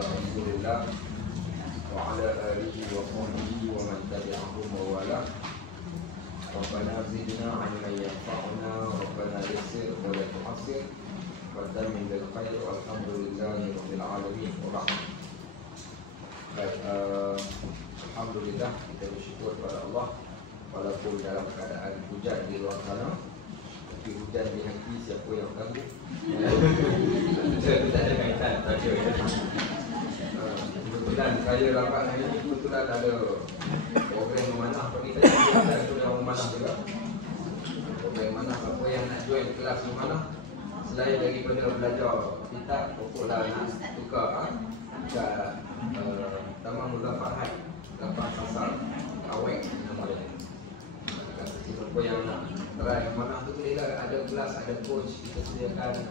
Rasulillah wa ala alihi wa sahbihi wa man tabi'ahum wa wala. Rabbana zidna 'ilman yanfa'una, Rabbana yassir wa la tu'assir, wa tamim bil khair, walhamdulillahi rabbil alamin. Baik, alhamdulillah, kita bersyukur kepada Allah walaupun dalam keadaan hujan di luar sana, tapi hujan di hati siapa yang ganggu. Tidak ada kaitan saja. Kebetulan saya rapat hari ini, kebetulan ada program memanah pagi tadi, ada program memanah juga. Program memanah, apa yang nak join kelas memanah, selain daripada belajar kitab, pokoklah nak tukar kat Taman Mula Farhad, Lapan Sasar, Awek nama dia. Siapa yang nak try memanah tu bolehlah, ada kelas, ada coach kita sediakan.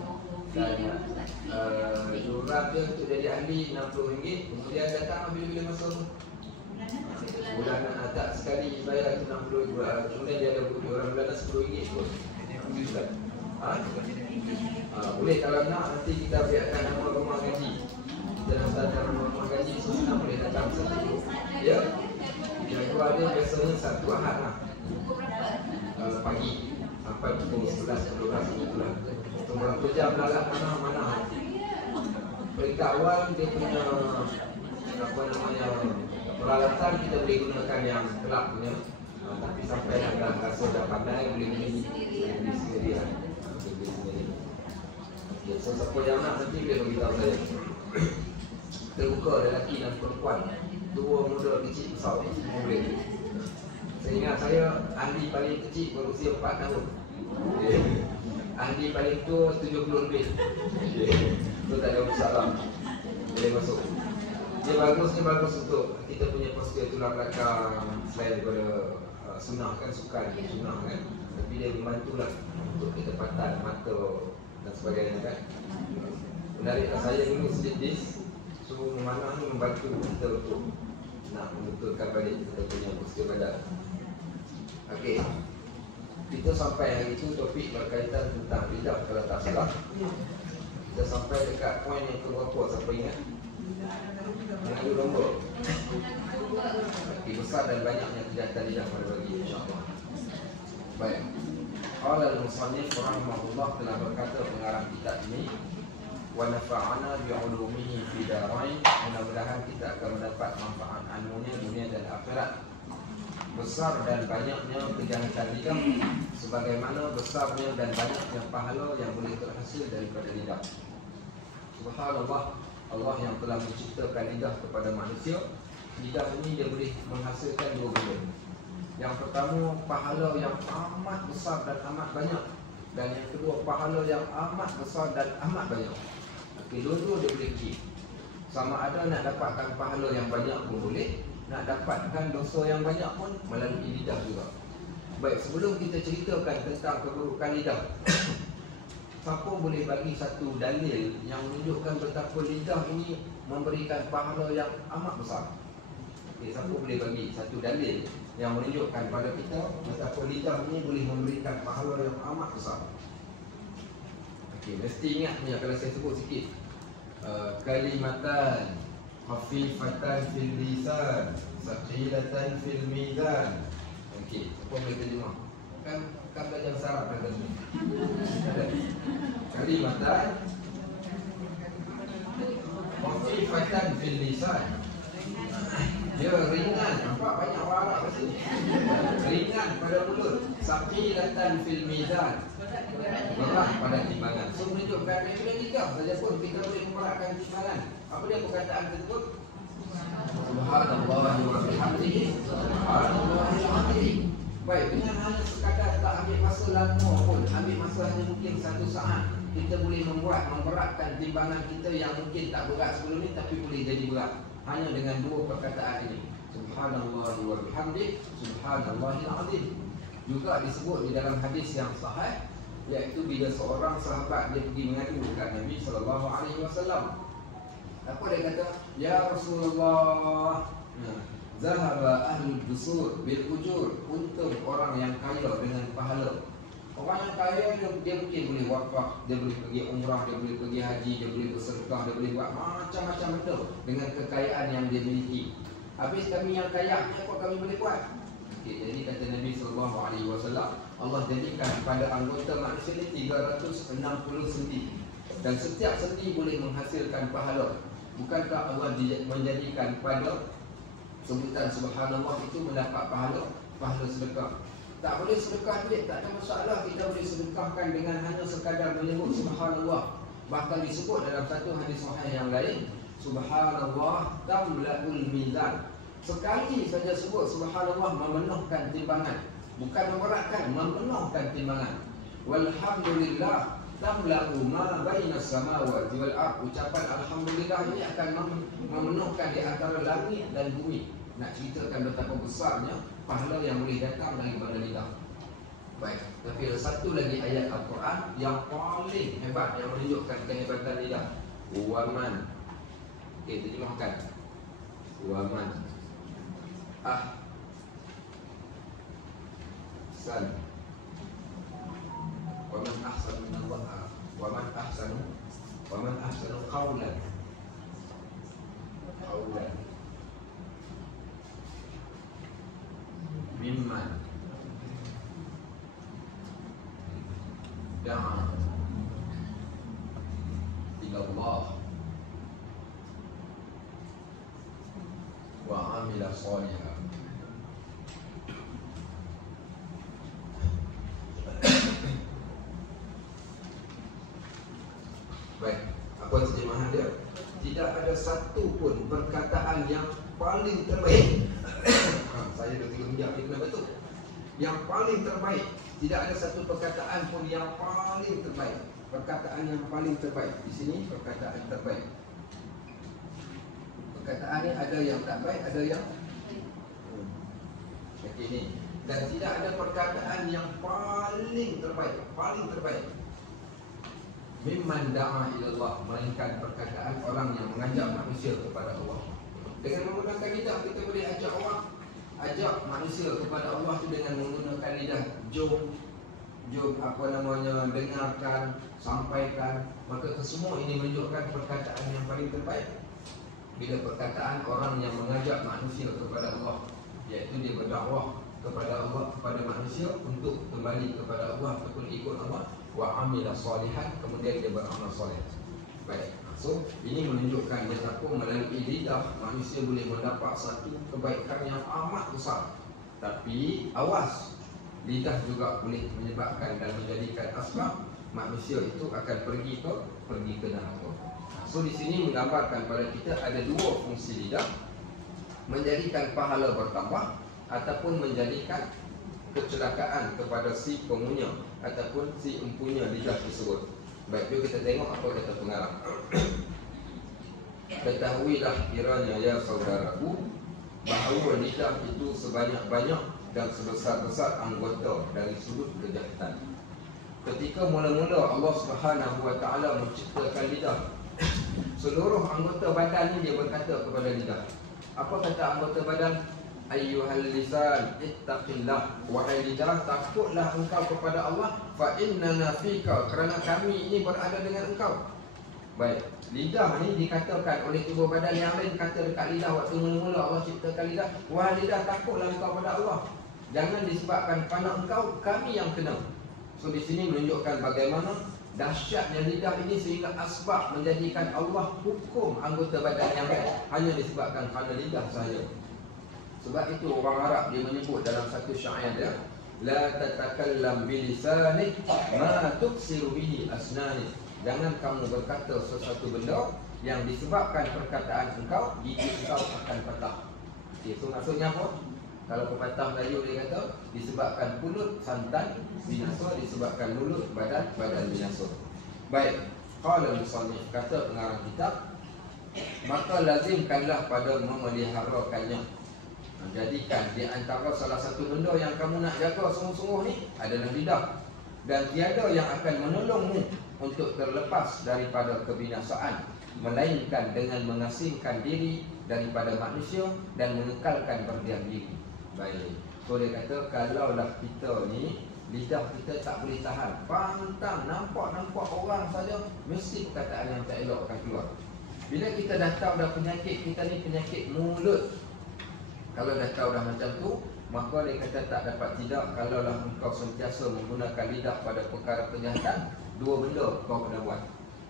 Dan jurat dia untuk jadi ahli RM60. Kemudian datang bila-bila masa bulan tak sekali bayar tu RM60. Kemudian dia ada orang bulanan RM10 pun. Boleh kalau nak, nanti kita biarkan nama rumah gaji. Kita daftarkan nama rumah gaji, semua boleh datang satu. Ya. Yang tu ada biasanya satu Ahad lah, pagi sampai pukul 11-12 berapa jam lalat mana-mana. Peringkat awal dia punya apa namanya peralatan kita boleh gunakan yang kelab punya, tapi sampai dah rasa dah pandai boleh beli sendiri lah. Okay, so siapa yang nak nanti boleh beritahu saya. Terbuka lelaki dan perempuan, tua muda kecil besar ni semua boleh. Saya ingat saya ahli paling kecil berusia 4 tahun. Ahli paling tua 70 lebih. Itu tak ada masalah, boleh masuk. Dia bagus untuk kita punya postur tulang belakang. Selain daripada sunnah kan, sukan sunnah kan, tapi dia membantulah untuk ketepatan mata dan sebagainya kan. Menarik saya ini sedikit. So memanah ni membantu kita untuk nak membetulkan balik kita punya postur badan. Okey, kita sampai hari itu topik berkaitan tentang lidah kalau tak salah. Kita sampai dekat poin yang keberapa, siapa ingat? Mengadu domba. Arti besar dan banyaknya kejahatan lidah pada bagi, insyaAllah. Baik, qala al-musannif rahimahullah telah berkata pengarang kitab ini, wa nafa'ana bi'ulumihi fi darain, mudah-mudahan kita akan mendapat manfaat ilmunya dunia dan akhirat. Besar dan banyaknya kejahatan lidah, sebagaimana besarnya dan banyaknya pahala yang boleh terhasil daripada lidah. Subhanallah, Allah yang telah menciptakan lidah kepada manusia. Lidah ini dia boleh menghasilkan dua benda. Yang pertama, pahala yang amat besar dan amat banyak. Dan yang kedua, pahala yang amat besar dan amat banyak. Dua-dua dia boleh kecil. Sama ada nak dapatkan pahala yang banyak pun boleh, nak dapatkan dosa yang banyak pun melalui lidah juga. Baik, sebelum kita ceritakan tentang keburukan lidah, siapa boleh bagi satu dalil yang menunjukkan betapa lidah ini memberikan pahala yang amat besar? Okay, siapa boleh bagi satu dalil yang menunjukkan pada kita betapa lidah ini boleh memberikan pahala yang amat besar? Okay, mesti ingat ni kalau saya sebut sikit. Kalimatan khafifatan fil lisan, saqilatan fil mizan. Okey, apa boleh terjemah? Kan belajar bahasa Arab kan tadi. Kalimatan khafifatan fil lisan. Dia ringan, nampak banyak orang Arab kat sini. Ringan pada mulut, saqilatan fil mizan, berat pada timbangan. So menunjukkan bila lidah saja pun kita boleh memberatkan timbangan. Apa dia perkataan tersebut? Subhanallah wa bihamdihi, subhanallahil azim. Baik, dengan hanya sekadar tak ambil masa lama pun, ambil masa hanya mungkin 1 saat, kita boleh memberatkan timbangan kita yang mungkin tak berat sebelum ni tapi boleh jadi berat hanya dengan dua perkataan ini. Subhanallah wa bihamdihi, subhanallahil azim. Juga disebut di dalam hadis yang sahih, iaitu bila seorang sahabat dia pergi mengadu dekat Nabi SAW. Apa dia kata? Ya Rasulullah, zahaba ahlul dusur bil ujur, untung orang yang kaya dengan pahala. Orang yang kaya dia mungkin boleh wakaf, dia boleh pergi umrah, dia boleh pergi haji, dia boleh bersedekah, dia boleh buat macam-macam benda dengan kekayaan yang dia miliki. Habis kami yang kaya, apa kami boleh buat? Jadi kata Nabi SAW, Allah jadikan pada anggota manusia ini 360 sendi, dan setiap sendi boleh menghasilkan pahala. Bukankah Allah menjadikan pada sebutan subhanallah itu mendapat pahala sedekah? Tak boleh sedekah duit, tak ada masalah. Kita boleh sedekahkan dengan hanya sekadar menyebut subhanallah. Bahkan disebut dalam satu hadis sahih yang lain, subhanallah tamla'ul mizan. Sekali saja sebut subhanallah memenuhkan timbangan. Bukan memberatkan, memenuhkan timbangan. Walhamdulillah tamla'u ma bainas samawati wal ardh. Ucapan alhamdulillah ini akan memenuhkan di antara langit dan bumi. Nak ceritakan betapa besarnya pahala yang boleh datang daripada lidah. Baik, tapi ada satu lagi ayat Al-Quran yang paling hebat, yang menunjukkan kehebatan lidah. Waman, okey, terjemahkan. Waman ahsan, waman ahsanu minallah, waman ahsanu qawlan mimman da'a ila Allah wa amila shalihan. Baik, apa terjemahan dia? Tidak ada satu pun perkataan yang paling terbaik. Saya dah 3 jam ni kena betul. Yang paling terbaik. Tidak ada satu perkataan pun yang paling terbaik. Perkataan yang paling terbaik. Di sini perkataan terbaik. Perkataan ni ada yang tak baik, ada yang seperti ini. Dan tidak ada perkataan yang paling terbaik. Paling terbaik. Mimman da'a ilallah, melainkan perkataan orang yang mengajak manusia kepada Allah. Dengan menggunakan lidah kita boleh ajak manusia kepada Allah tu dengan menggunakan lidah. Jom dengarkan, sampaikan. Maka kesemua ini menunjukkan perkataan yang paling terbaik. Bila perkataan orang yang mengajak manusia kepada Allah, iaitu dia berdakwah kepada Allah, kepada manusia untuk kembali kepada Allah ataupun ikut Allah, wa amila salihan, kemudian dia beramal soleh. Baik. So, ini menunjukkan betapa melalui lidah manusia boleh mendapat satu kebaikan yang amat besar. Tapi awas, lidah juga boleh menyebabkan dan menjadikan asbab manusia itu akan pergi ke neraka. So di sini menggambarkan pada kita ada dua fungsi lidah, menjadikan pahala bertambah ataupun menjadikan kecelakaan kepada si pengunya ataupun si empunya lidah tersebut. Baik, jom kita tengok apa kata pengarang. Ketahuilah kiranya ya saudaraku, bahawa lidah itu sebanyak-banyak dan sebesar-besar anggota dari sudut kejahatan. Ketika mula-mula Allah Subhanahu wa taala menciptakan lidah, seluruh anggota badan ni dia berkata kepada lidah. Apa kata anggota badan? Ayyuhal lisan ittaqillah, wahai lidah, takutlah engkau kepada Allah, fa innana fika, kerana kami ini berada dengan engkau. Baik, lidah ni dikatakan oleh tubuh badan yang lain, kata dekat lidah waktu mula-mula Allah ciptakan lidah, wahai lidah, takutlah engkau kepada Allah, jangan disebabkan kerana engkau, kami yang kena. So di sini menunjukkan bagaimana dahsyatnya lidah ini sehingga asbab menjadikan Allah hukum anggota badan yang lain hanya disebabkan kerana lidah sahaja. Sebab itu orang Arab dia menyebut dalam satu syair dia, la tatakallam bilisanik ma tuksiru bihi asnanik. Jangan kamu berkata sesuatu benda yang disebabkan perkataan engkau gigi engkau akan patah. Itu maksudnya apa? Kalau pepatah Melayu dia kata disebabkan mulut santan binasa, disebabkan mulut badan binasa. Baik, qala musannif, kata pengarang kitab, maka lazimkanlah pada memeliharakannya. Jadikan di antara salah satu benda yang kamu nak jaga sungguh-sungguh ni adalah lidah, dan tiada yang akan menolongmu untuk terlepas daripada kebinasaan melainkan dengan mengasingkan diri daripada manusia dan mengekalkan berdiam diri. Baik, so dia kata kalaulah kita ni lidah kita tak boleh tahan. Pantang, nampak orang saja mesti perkataan yang tak elok akan keluar. Bila kita dah tahu dah penyakit kita ni penyakit mulut, kalau dah tahu dah macam tu, maka dia kata tak dapat tidak kalaulah engkau sentiasa menggunakan lidah pada perkara kejahatan, dua benda kau kena buat.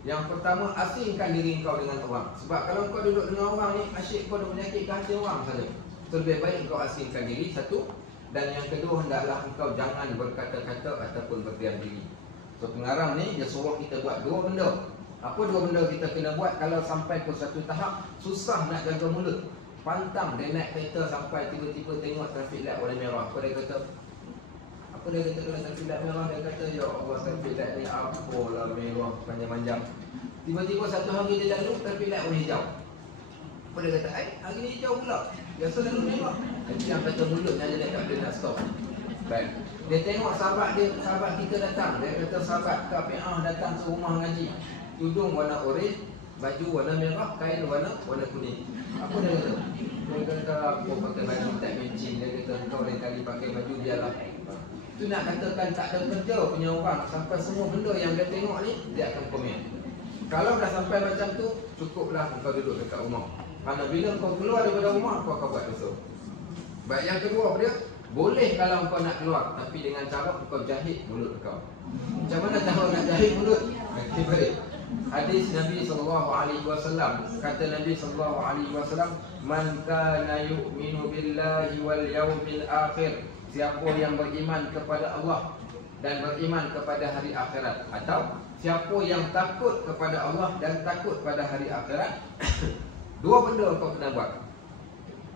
Yang pertama, asingkan diri kau dengan orang. Sebab kalau kau duduk dengan orang ni, asyik kau dah menyakit hati orang saja. So, lebih baik kau asingkan diri, satu. Dan yang kedua, hendaklah engkau jangan berkata-kata ataupun berdiam diri. So, pengarang ni dia suruh kita buat dua benda. Apa dua benda kita kena buat kalau sampai ke satu tahap susah nak jaga mulut? Pantang dia naik kereta sampai tiba-tiba tengok traffic light warna merah. Apa dia kata? Kalau traffic light merah, dia kata, ya Allah, traffic light ni apalah merah panjang-panjang. Tiba-tiba satu hari dia lalu, traffic light warna hijau. Apa dia kata? Hari ni hijau pula. Biasa lalu merah. Itu yang kata mulutnya dia tak boleh nak stop. Baik. Dia tengok sahabat kita datang. Dia kata sahabat KPA datang ke rumah ngaji. Tudung warna orange, baju warna merah, kain warna kuning. Apa dia kata? Dia kata aku pakai baju tak matching. Dia kata kau lain kali pakai baju biarlah. Itu nak katakan tak ada kerja punya orang. Sampai semua benda yang dia tengok ni dia akan komen. Kalau dah sampai macam tu, cukuplah kau duduk dekat rumah. Kerana bila kau keluar daripada rumah, kau akan buat dosa. Baik, yang kedua apa dia? Boleh kalau kau nak keluar, tapi dengan cara kau jahit mulut kau. Macam mana cara nak jahit mulut? Okay, baik. Hadis Nabi SAW, kata Nabi SAW, man kana yu'minu billahi wal yawmil akhir, siapa yang beriman kepada Allah dan beriman kepada hari akhirat, atau siapa yang takut kepada Allah dan takut pada hari akhirat, dua benda kau kena buat.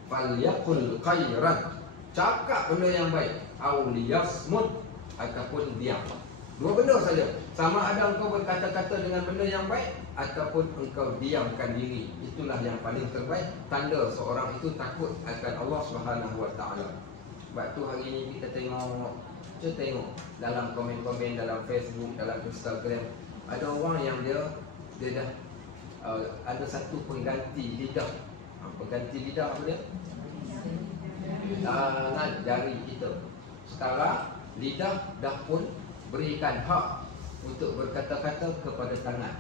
Falyaqul khairan, cakap benda yang baik, aw liyasmut, ataupun diam. Dua benda saja. Sama ada engkau berkata-kata dengan benda yang baik ataupun engkau diamkan diri. Itulah yang paling terbaik. Tanda seorang itu takut akan Allah Subhanahu Wa Taala. Sebab tu hari ni kita tengok dalam komen-komen dalam Facebook, dalam Instagram, ada orang yang dia dah ada satu pengganti lidah. Pengganti lidah apa dia? Tangan jari kita. Sekarang lidah dah pun berikan hak untuk berkata-kata kepada tangan.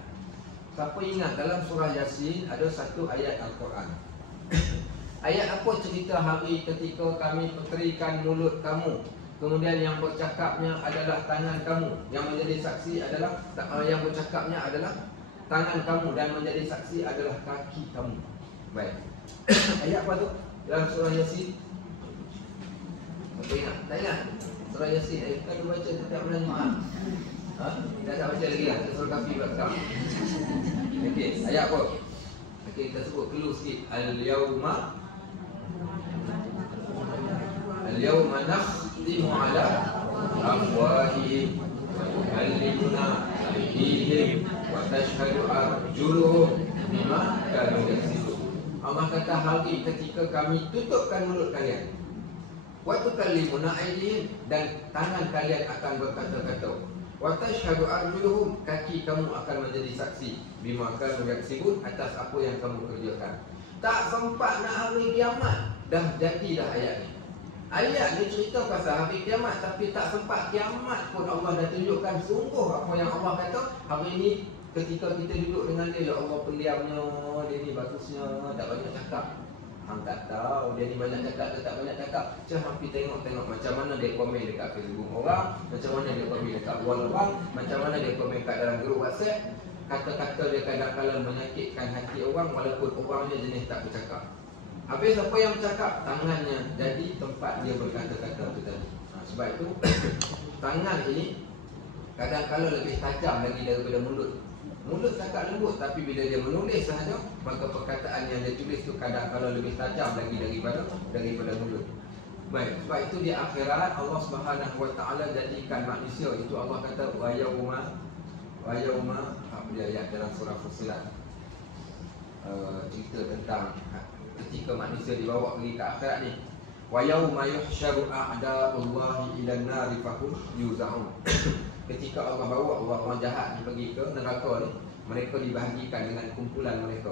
Siapa ingat dalam surah Yasin ada satu ayat Al-Quran. Ayat apa cerita hari ketika kami peterikan mulut kamu, kemudian yang bercakapnya adalah tangan kamu, yang menjadi saksi adalah yang bercakapnya adalah tangan kamu, dan menjadi saksi adalah kaki kamu. Baik. Ayat apa tu dalam surah Yasin? Apa ingat? Tak ingat? Surah Yasin, kalau baca tak pernah jemaah. Dah tak baca lagi lah, surah Kahfi belakang. Okey, ayat apa? Okey, kita sebut clue sikit. Al-yawma nakhtimu ala afwahihim wa tukallimuna aydihim wa tashhadu arjuluhum bima kanu yaksibun. Allah kata hari ketika kami tutupkan mulut kalian, wa tukallimuna aydihim, dan tangan kalian akan berkata-kata, wa tashhadu arjuluhum, kaki kamu akan menjadi saksi, bima kanu yaksibun, atas apa yang kamu kerjakan. Tak sempat nak hari kiamat, dah jadi dah ayat ni. Ayat ni cerita pasal hari kiamat, tapi tak sempat kiamat pun Allah dah tunjukkan sungguh apa yang Allah kata. Hari ni ketika kita duduk dengan dia, ya Allah pendiamnya, dia ni bagusnya, tak banyak cakap. Hang tak tahu dia ni banyak cakap ke tak banyak cakap. Macam pergi tengok macam mana dia komen dekat Facebook orang, macam mana dia komen dekat wall orang, macam mana dia komen kat dalam grup WhatsApp. Kata-kata dia kadang-kadang menyakitkan hati orang walaupun orangnya jenis tak bercakap. Habis apa yang bercakap? Tangannya jadi tempat dia berkata-kata tu tadi. Sebab itu tangan ini kadang-kadang lebih tajam lagi daripada mulut. Mulut cakap lembut, tapi bila dia menulis sahaja, maka perkataan yang dia tulis tu kadang-kadang lebih tajam lagi daripada mulut. Baik, sebab itu di akhirat Allah Subhanahu Wa Taala jadikan manusia, itu Allah kata wa yauma apa dia ayat dalam surah Fussilat, cerita tentang ketika manusia dibawa pergi ke akhirat ni. Wa yauma yuhsyaru a'da'ullahi ilan nari fahum yuzaun. Ketika Allah bawa orang jahat pergi ke neraka ni, mereka dibahagikan dengan kumpulan mereka.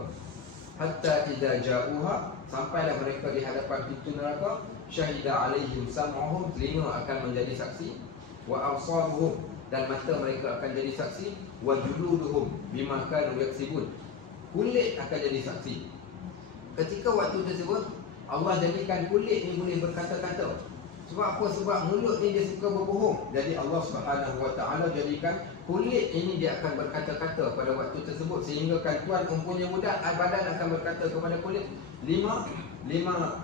Hatta idza ja'uha, sampailah mereka di hadapan pintu neraka, syahida alaihim sam'uhum, telinga akan menjadi saksi, wa absaruhum, dan mata mereka akan jadi saksi, wa juluduhum bima kanu yaksibun, kulit akan jadi saksi. Ketika waktu tersebut Allah jadikan kulit ni boleh berkata-kata. Sebab apa? Sebab mulut ni dia suka berbohong. Jadi Allah Subhanahu Wa Taala jadikan kulit ini dia akan berkata-kata pada waktu tersebut, sehingga kan tuan mempunyai budak, badan akan berkata kepada kulit, lima,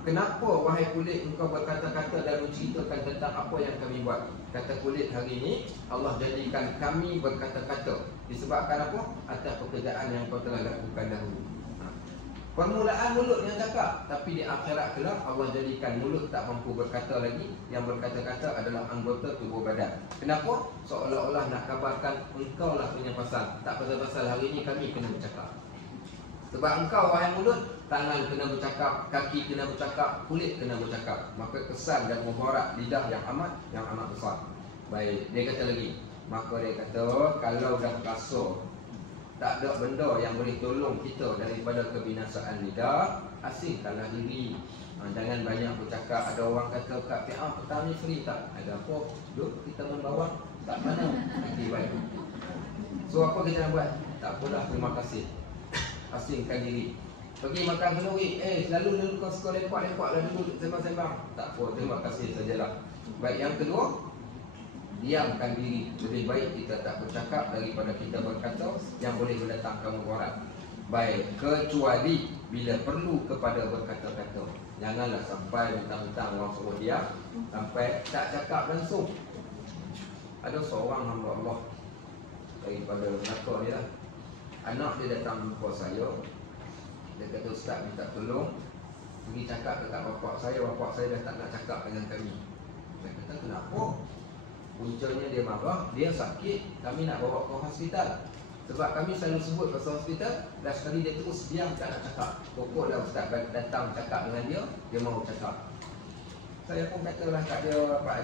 kenapa wahai kulit engkau berkata-kata dan menceritakan tentang apa yang kami buat? Kata kulit, hari ini Allah jadikan kami berkata-kata disebabkan apa? Atas pekerjaan yang kau telah lakukan dahulu. Permulaan mulut yang cakap, tapi di akhirat kelak Allah jadikan mulut tak mampu berkata lagi. Yang berkata-kata adalah anggota tubuh badan. Kenapa? Seolah-olah nak kabarkan engkau lah punya pasal. Tak pasal-pasal hari ini kami kena bercakap. Sebab engkau wahai mulut, tangan kena bercakap, kaki kena bercakap, kulit kena bercakap. Maka kesan dan mubarak lidah yang amat besar. Baik, dia kata lagi, maka dia kata kalau dah rasa tak ada benda yang boleh tolong kita daripada kebinasaan lidah, asingkanlah diri. Jangan banyak bercakap. Ada orang kata, Kak Fi'ah petang ni free tak? Ada apa? Duk kita membawa tak mana? Okay, baik. So apa kita nak buat? Tak apalah, terima kasih. Asingkan diri. Pergi makan kenduri, selalu kau suka lepak-lepak lah dulu, sembang-sembang. Tak apa, terima kasih sajalah. Baik, yang kedua, diamkan diri. Lebih baik kita tak bercakap daripada kita berkata yang boleh mendatangkan mudarat. Baik, kecuali bila perlu kepada berkata-kata. Janganlah sampai mentang-mentang orang suruh diam sampai tak cakap langsung. Ada seorang hamba Allah daripada Melaka ni lah, anak dia datang jumpa saya. Dia kata, Ustaz minta tolong pergi cakap dekat bapak saya dah tak nak cakap dengan kami. Saya kata, kenapa? Puncanya dia marah, dia sakit, kami nak bawa ke hospital. Sebab kami selalu sebut pasal hospital, dah sekali dia terus diam tak nak cakap. Pokoklah Ustaz datang cakap dengan dia, dia mahu cakap. Saya pun katalah kat dia, Pak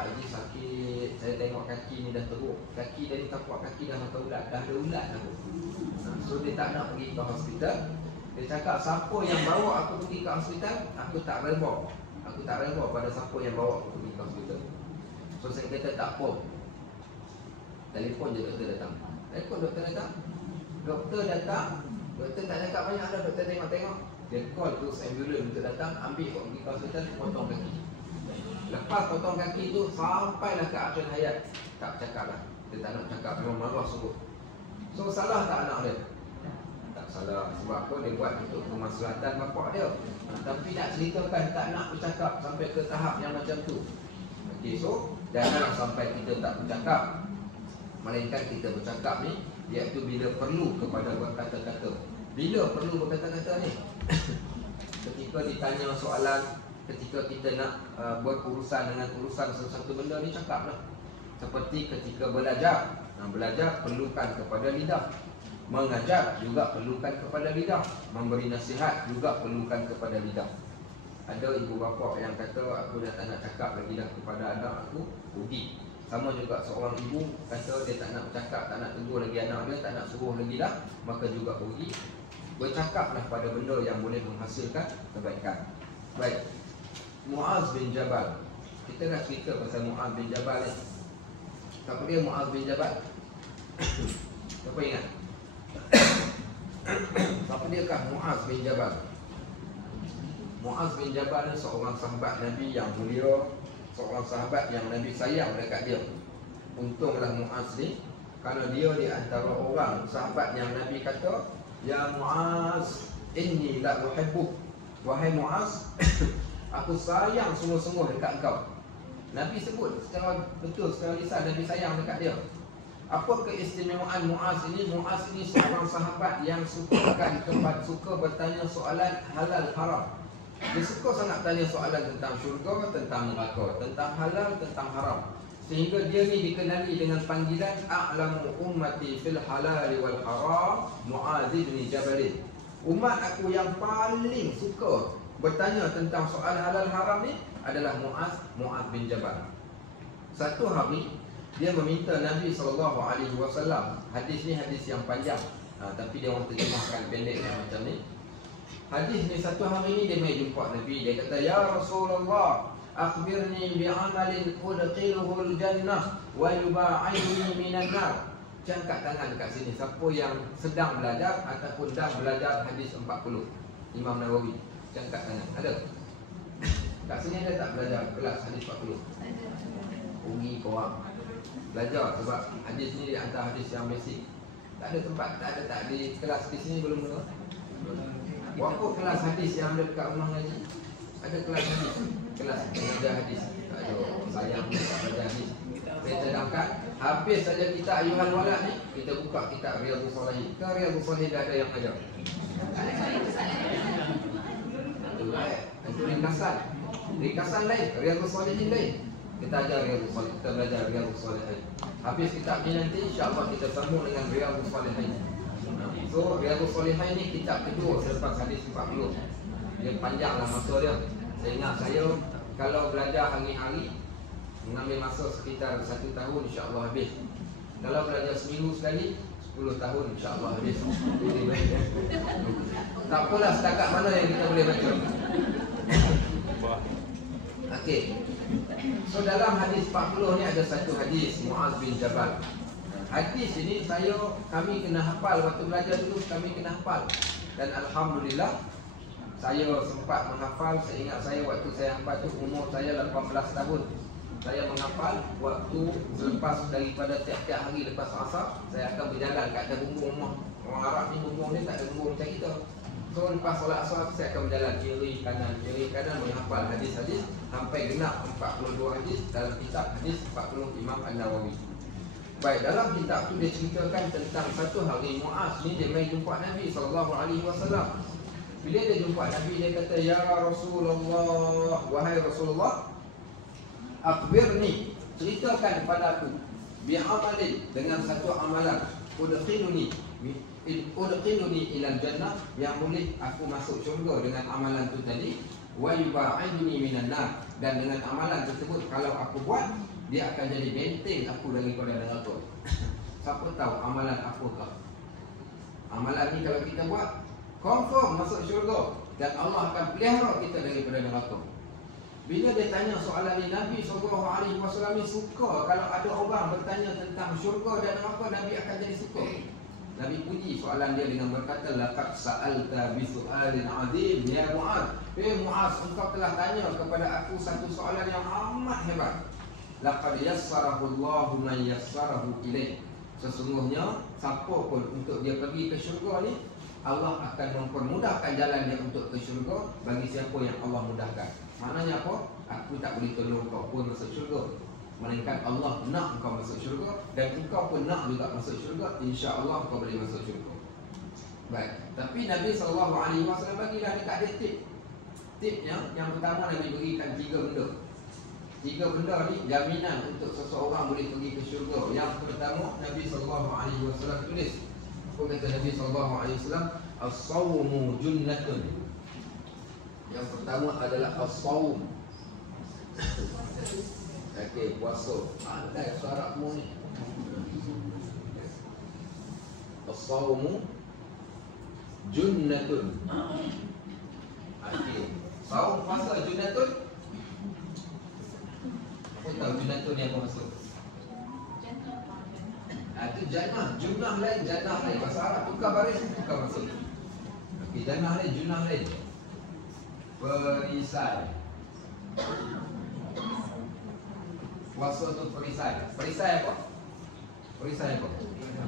Haji sakit, saya tengok kaki ni dah teruk. Kaki dari tapak kaki dah makan ulat, dah ada ulat dah. So dia tak nak pergi ke hospital. Dia cakap, siapa yang bawa aku pergi ke hospital, aku tak redha. Aku tak redha pada siapa yang bawa aku pergi ke hospital. So saya kata tak apa, telefon je doktor datang. Doktor datang, doktor tak cakap banyak dah, doktor tengok-tengok. Dia call terus ambulans untuk datang, ambil kau pergi ke hospital, potong kaki. Lepas potong kaki tu, sampailah ke akhir hayat, tak cakap lah. Dia tak nak cakap, memang marah sungguh. So salah tak anak dia? Tak salah. Sebab apa? Dia buat untuk kemaslahatan bapak dia. Tapi nak ceritakan, tak nak bercakap sampai ke tahap yang macam tu. Okay, so janganlah sampai kita tak bercakap. Melainkan kita bercakap ni, iaitu bila perlu kepada berkata-kata. Bila perlu berkata-kata ni? Ketika ditanya soalan, ketika kita nak berurusan dengan urusan sesuatu benda ni, cakaplah. Seperti ketika belajar. Belajar perlukan kepada lidah. Mengajar juga perlukan kepada lidah. Memberi nasihat juga perlukan kepada lidah. Ada ibu bapa yang kata, aku dah tak nak cakap lagi dah kepada anak aku, rugi. Sama juga seorang ibu kata dia tak nak bercakap, tak nak tegur lagi anak dia, tak nak suruh lagi dah, maka juga rugi. Bercakaplah pada benda yang boleh menghasilkan kebaikan. Baik, Muaz bin Jabal. Kita dah cerita pasal Muaz bin Jabal ni. Siapa dia Muaz bin Jabal? Siapa ingat? Siapa dia kah Muaz bin Jabal? Muaz bin Jabal ni seorang sahabat Nabi yang mulia, seorang sahabat yang Nabi sayang dekat dia. Untunglah Muaz ni, kerana dia di antara orang sahabat yang Nabi kata, Ya Muaz, inni la uhibbuk. Wahai Muaz, aku sayang sungguh-sungguh dekat engkau. Nabi sebut secara betul, secara lisan Nabi sayang dekat dia. Apa keistimewaan Muaz ini? Muaz ini seorang sahabat yang suka bertanya soalan halal haram. Dia suka sangat tanya soalan tentang syurga, tentang neraka, tentang halal, tentang haram. Sehingga dia ni dikenali dengan panggilan A'lamu ummati fil halal wal haram Muaz bin Jabal. Umat aku yang paling suka bertanya tentang soal halal haram ni adalah Muaz bin Jabal. Satu hari dia meminta Nabi SAW. Hadis ni hadis yang panjang, tapi dia orang terjemahkan pendek macam ni. Hadis ni, satu hari ni dia mai jumpa Nabi. Dia kata, Ya Rasulullah, akhbirni bi'amalin udkhiluhul jannah wa yuba'idni minan nar. Angkat tangan dekat sini siapa yang sedang belajar ataupun dah belajar hadis 40 Imam Nawawi. Angkat tangan. Ada? Kat sini ada tak belajar kelas hadis 40? Rugi korang belajar sebab hadis ni di antara hadis yang basic. Tak ada tempat, tak ada di kelas di sini belum ada. Berapa kelas hadis yang ada dekat rumah ngaji? Ada kelas hadis, kelas belajar hadis. Tak ada, sayang tak belajar hadis. Saya cadangkan, habis saja kita ayuhan walad ni, kita buka kitab Riyadhus Shalihin. Ke Riyadhus Shalihin dah ada yang ajar? Itu ringkasan. Ringkasan lain, Riyadhus Shalihin lain. Kita ajar Riyadhus Shalihin, kita belajar Riyadhus Shalihin. Habis kitab ni nanti insya-Allah kita sambung dengan Riyadhus Shalihin. So Riyadhus Shalihin ni kitab kedua selepas hadis 40. Dia panjanglah masa dia. Saya ingat saya kalau belajar hari-hari mengambil masa sekitar 1 tahun insya-Allah habis. Kalau belajar seminggu sekali 10 tahun insya-Allah habis. Tak apalah setakat mana yang kita boleh baca. Okey. So dalam hadis 40 ni ada satu hadis Muaz bin Jabal. Hadis ini kami kena hafal waktu belajar dulu, kami kena hafal. Dan alhamdulillah saya sempat menghafal. Saya ingat saya waktu saya hafal tu umur saya 18 tahun. Saya menghafal waktu selepas daripada tiap-tiap hari lepas asar saya akan berjalan kat atas bumbung rumah. Orang Arab ni bumbung ni tak ada bumbung macam kita. So lepas solat asar saya akan berjalan kiri kanan menghafal hadis-hadis sampai genap 42 hadis dalam kitab hadis 40 Imam An-Nawawi. Baik, dalam kitab tu dia ceritakan tentang satu hari Muaz ni dia mai jumpa Nabi SAW. Bila dia jumpa Nabi dia kata, "Ya Rasulullah, wahai Rasulullah, akhbirni, ceritakan padaku bi'amalin, dengan satu amalan, udkhiluni ilal jannah, yang boleh aku masuk syurga dengan amalan tu tadi, wa yuba'idni minan nar, dan dengan amalan tersebut kalau aku buat dia akan jadi benteng aku daripada neraka." Siapa tahu amalan apakah? Amalan ni kalau kita buat confirm masuk syurga dan Allah akan pelihara kita daripada neraka. Bila dia tanya soalan ni, Nabi SAW ni suka kalau ada orang bertanya tentang syurga dan neraka, Nabi akan jadi suka. Nabi puji soalan dia dengan berkata, "Laqad sa'alta bi su'alin 'azim ya Muaz." Muaz, engkau telah tanya kepada aku satu soalan yang amat hebat. Laqad yassarahu Allahu man yassarahu ilaih. Sesungguhnya siapa pun untuk dia pergi ke syurga ni, Allah akan mempermudahkan jalan dia untuk ke syurga bagi siapa yang Allah mudahkan. Maknanya apa? Aku tak boleh tolong kau pun masuk syurga, melainkan Allah nak kau masuk syurga dan engkau pun nak juga masuk syurga. InsyaAllah kau boleh masuk syurga. Baik, tapi Nabi SAW bagilah dekat dia tip. Tipnya yang pertama Nabi berikan 3 benda. 3 benda ni jaminan untuk seseorang boleh pergi ke syurga. Yang pertama Nabi SAW tulis. Apa kata Nabi SAW? As-sawmu junnatun. Yang pertama adalah as-sawm. Okey, puasa. Andai syaratmu ni. As-sawmu junnatun. Okey. Saum puasa junnatun. Apa tahu junnatun ni apa maksud? Itu jannah, jumlah lain, jannah lain. Bahasa Arab tukar baris, tukar maksud. Okey, jannah lain, jumlah lain. Perisai. Puasa tu perisai. Perisai apa? Perisai apa?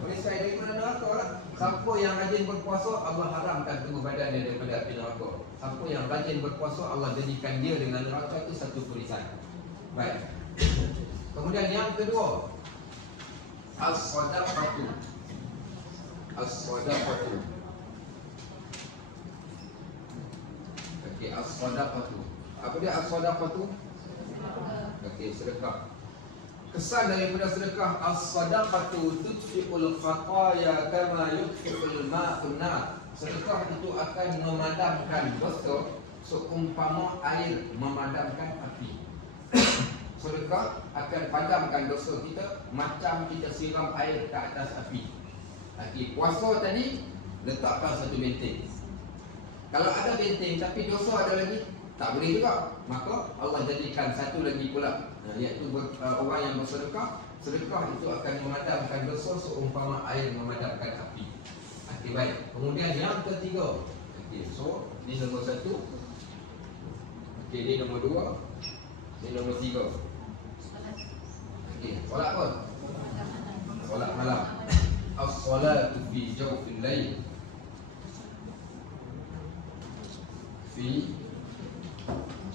Perisai daripada neraka lah. Siapa yang rajin berpuasa, Allah haramkan tubuh badan dia daripada api neraka. Siapa yang rajin berpuasa, Allah jadikan dia dengan neraka, itu satu perisai. Baik. Kemudian yang kedua, as-sadaqatu. As-sadaqatu. Okey, as-sadaqatu. Apa dia as-sadaqatu? Okey, sedekah. Kesan daripada sedekah, as-sadaqatu tudfi'ul khataya kama yudfi'ul ma'un nar. Sedekah itu akan memadamkan dosa seumpama air memadamkan api. Sedekah akan padamkan dosa kita macam kita siram air ke atas api. Okey, puasa tadi letakkan satu benteng. Kalau ada benteng tapi dosa ada lagi, Tak boleh juga. Maka Allah jadikan satu lagi pula, iaitu orang yang bersedekah. Sedekah itu akan memadamkan dosa seumpama air memadamkan api. Okey, baik. Kemudian yang ketiga. Okey, so ini nombor 1. Okey, ini nombor 2. Ini nombor 3. Okey, solat apa? Solat malam. As-salatu fi jawfil lail. Fi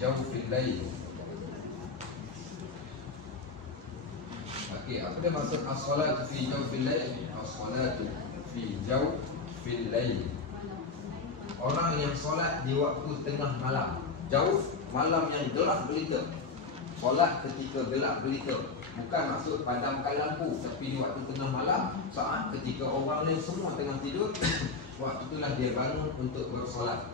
jawfil lail. Okey, apa dia maksud as-salatu fi jawfil lail? As-salatu fi jawfil lail. Orang yang solat di waktu tengah malam. Jawf, malam yang gelap gelita. Solat ketika gelap gelita. Bukan maksud padamkan lampu, tapi di waktu tengah malam, saat ketika orang lain semua tengah tidur, waktu itulah dia bangun untuk bersolat.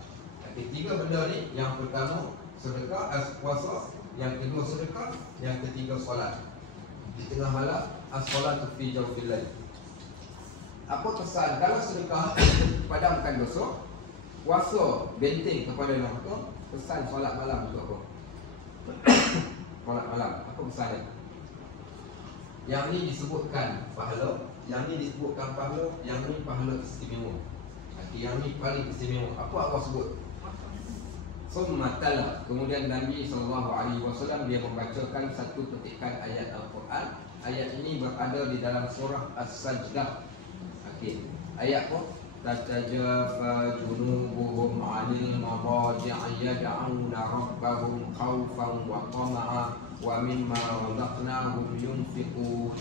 Ketiga benda ni, yang pertama sedekah, puasa, yang kedua sedekah, yang ketiga solat. Di tengah malam, as-salatu fi jawfil lail. Apa kesan? Kalau sedekah padamkan dosa, puasa benteng kepada neraka, kesan solat malam juga apa? Solat malam, apa kesannya? Yang ni disebutkan pahala, yang ni disebutkan pahala, yang ni pahala istimewa. Yang ni paling istimewa. Apa Allah sebut? Summa tala. Kemudian Nabi SAW dia membacakan satu petikan ayat Al-Quran. Ayat ini berada di dalam surah As-Sajdah. Okey. Ayat apa? Tatajafa junubuhum 'anil madaji'i yad'una rabbahum khaufan wa tama'a wa mimma razaqnahum yunfiqun.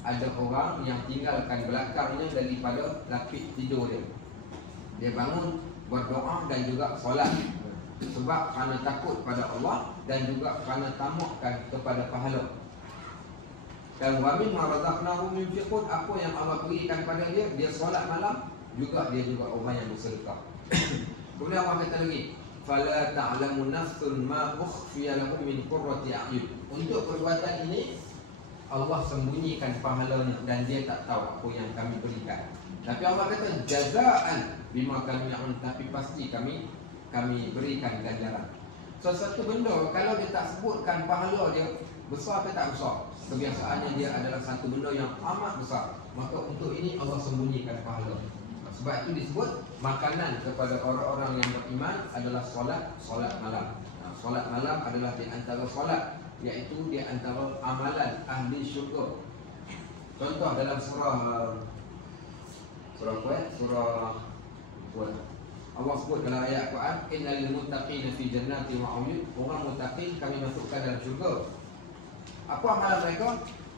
Ada orang yang tinggalkan belakangnya daripada lapik tidur dia. Dia bangun berdoa dan juga solat, sebab kerana takut pada Allah dan juga kerana tamakkan kepada pahala. Dan wa mimma razaqnahum yunfiqun, apa yang Allah berikan pada dia, dia solat malam, juga dia juga orang yang bersedekah. Kemudian Allah kata lagi, fala ta'lamu nafsun ma ukhfiya lahum min qurrati a'yun. Untuk perbuatan ini Allah sembunyikan pahalanya dan dia tak tahu apa yang kami berikan. Tapi Allah kata jazaan bima kami ya'malun, tapi pasti kami berikan ganjaran. Sesuatu benda kalau dia tak sebutkan pahala dia besar ke tak besar, kebiasaannya dia adalah satu benda yang amat besar, maka untuk ini Allah sembunyikan pahala. Sebab itu disebut makanan kepada orang-orang yang beriman adalah solat malam. Solat malam adalah di antara solat, iaitu di antara amalan ahli syurga. Contoh dalam surah Allah sebut dalam ayat Al-Quran, innal muttaqina fi jannati wa 'uyun. Orang muttaqin kami masukkan dalam syurga. Apa amalan mereka?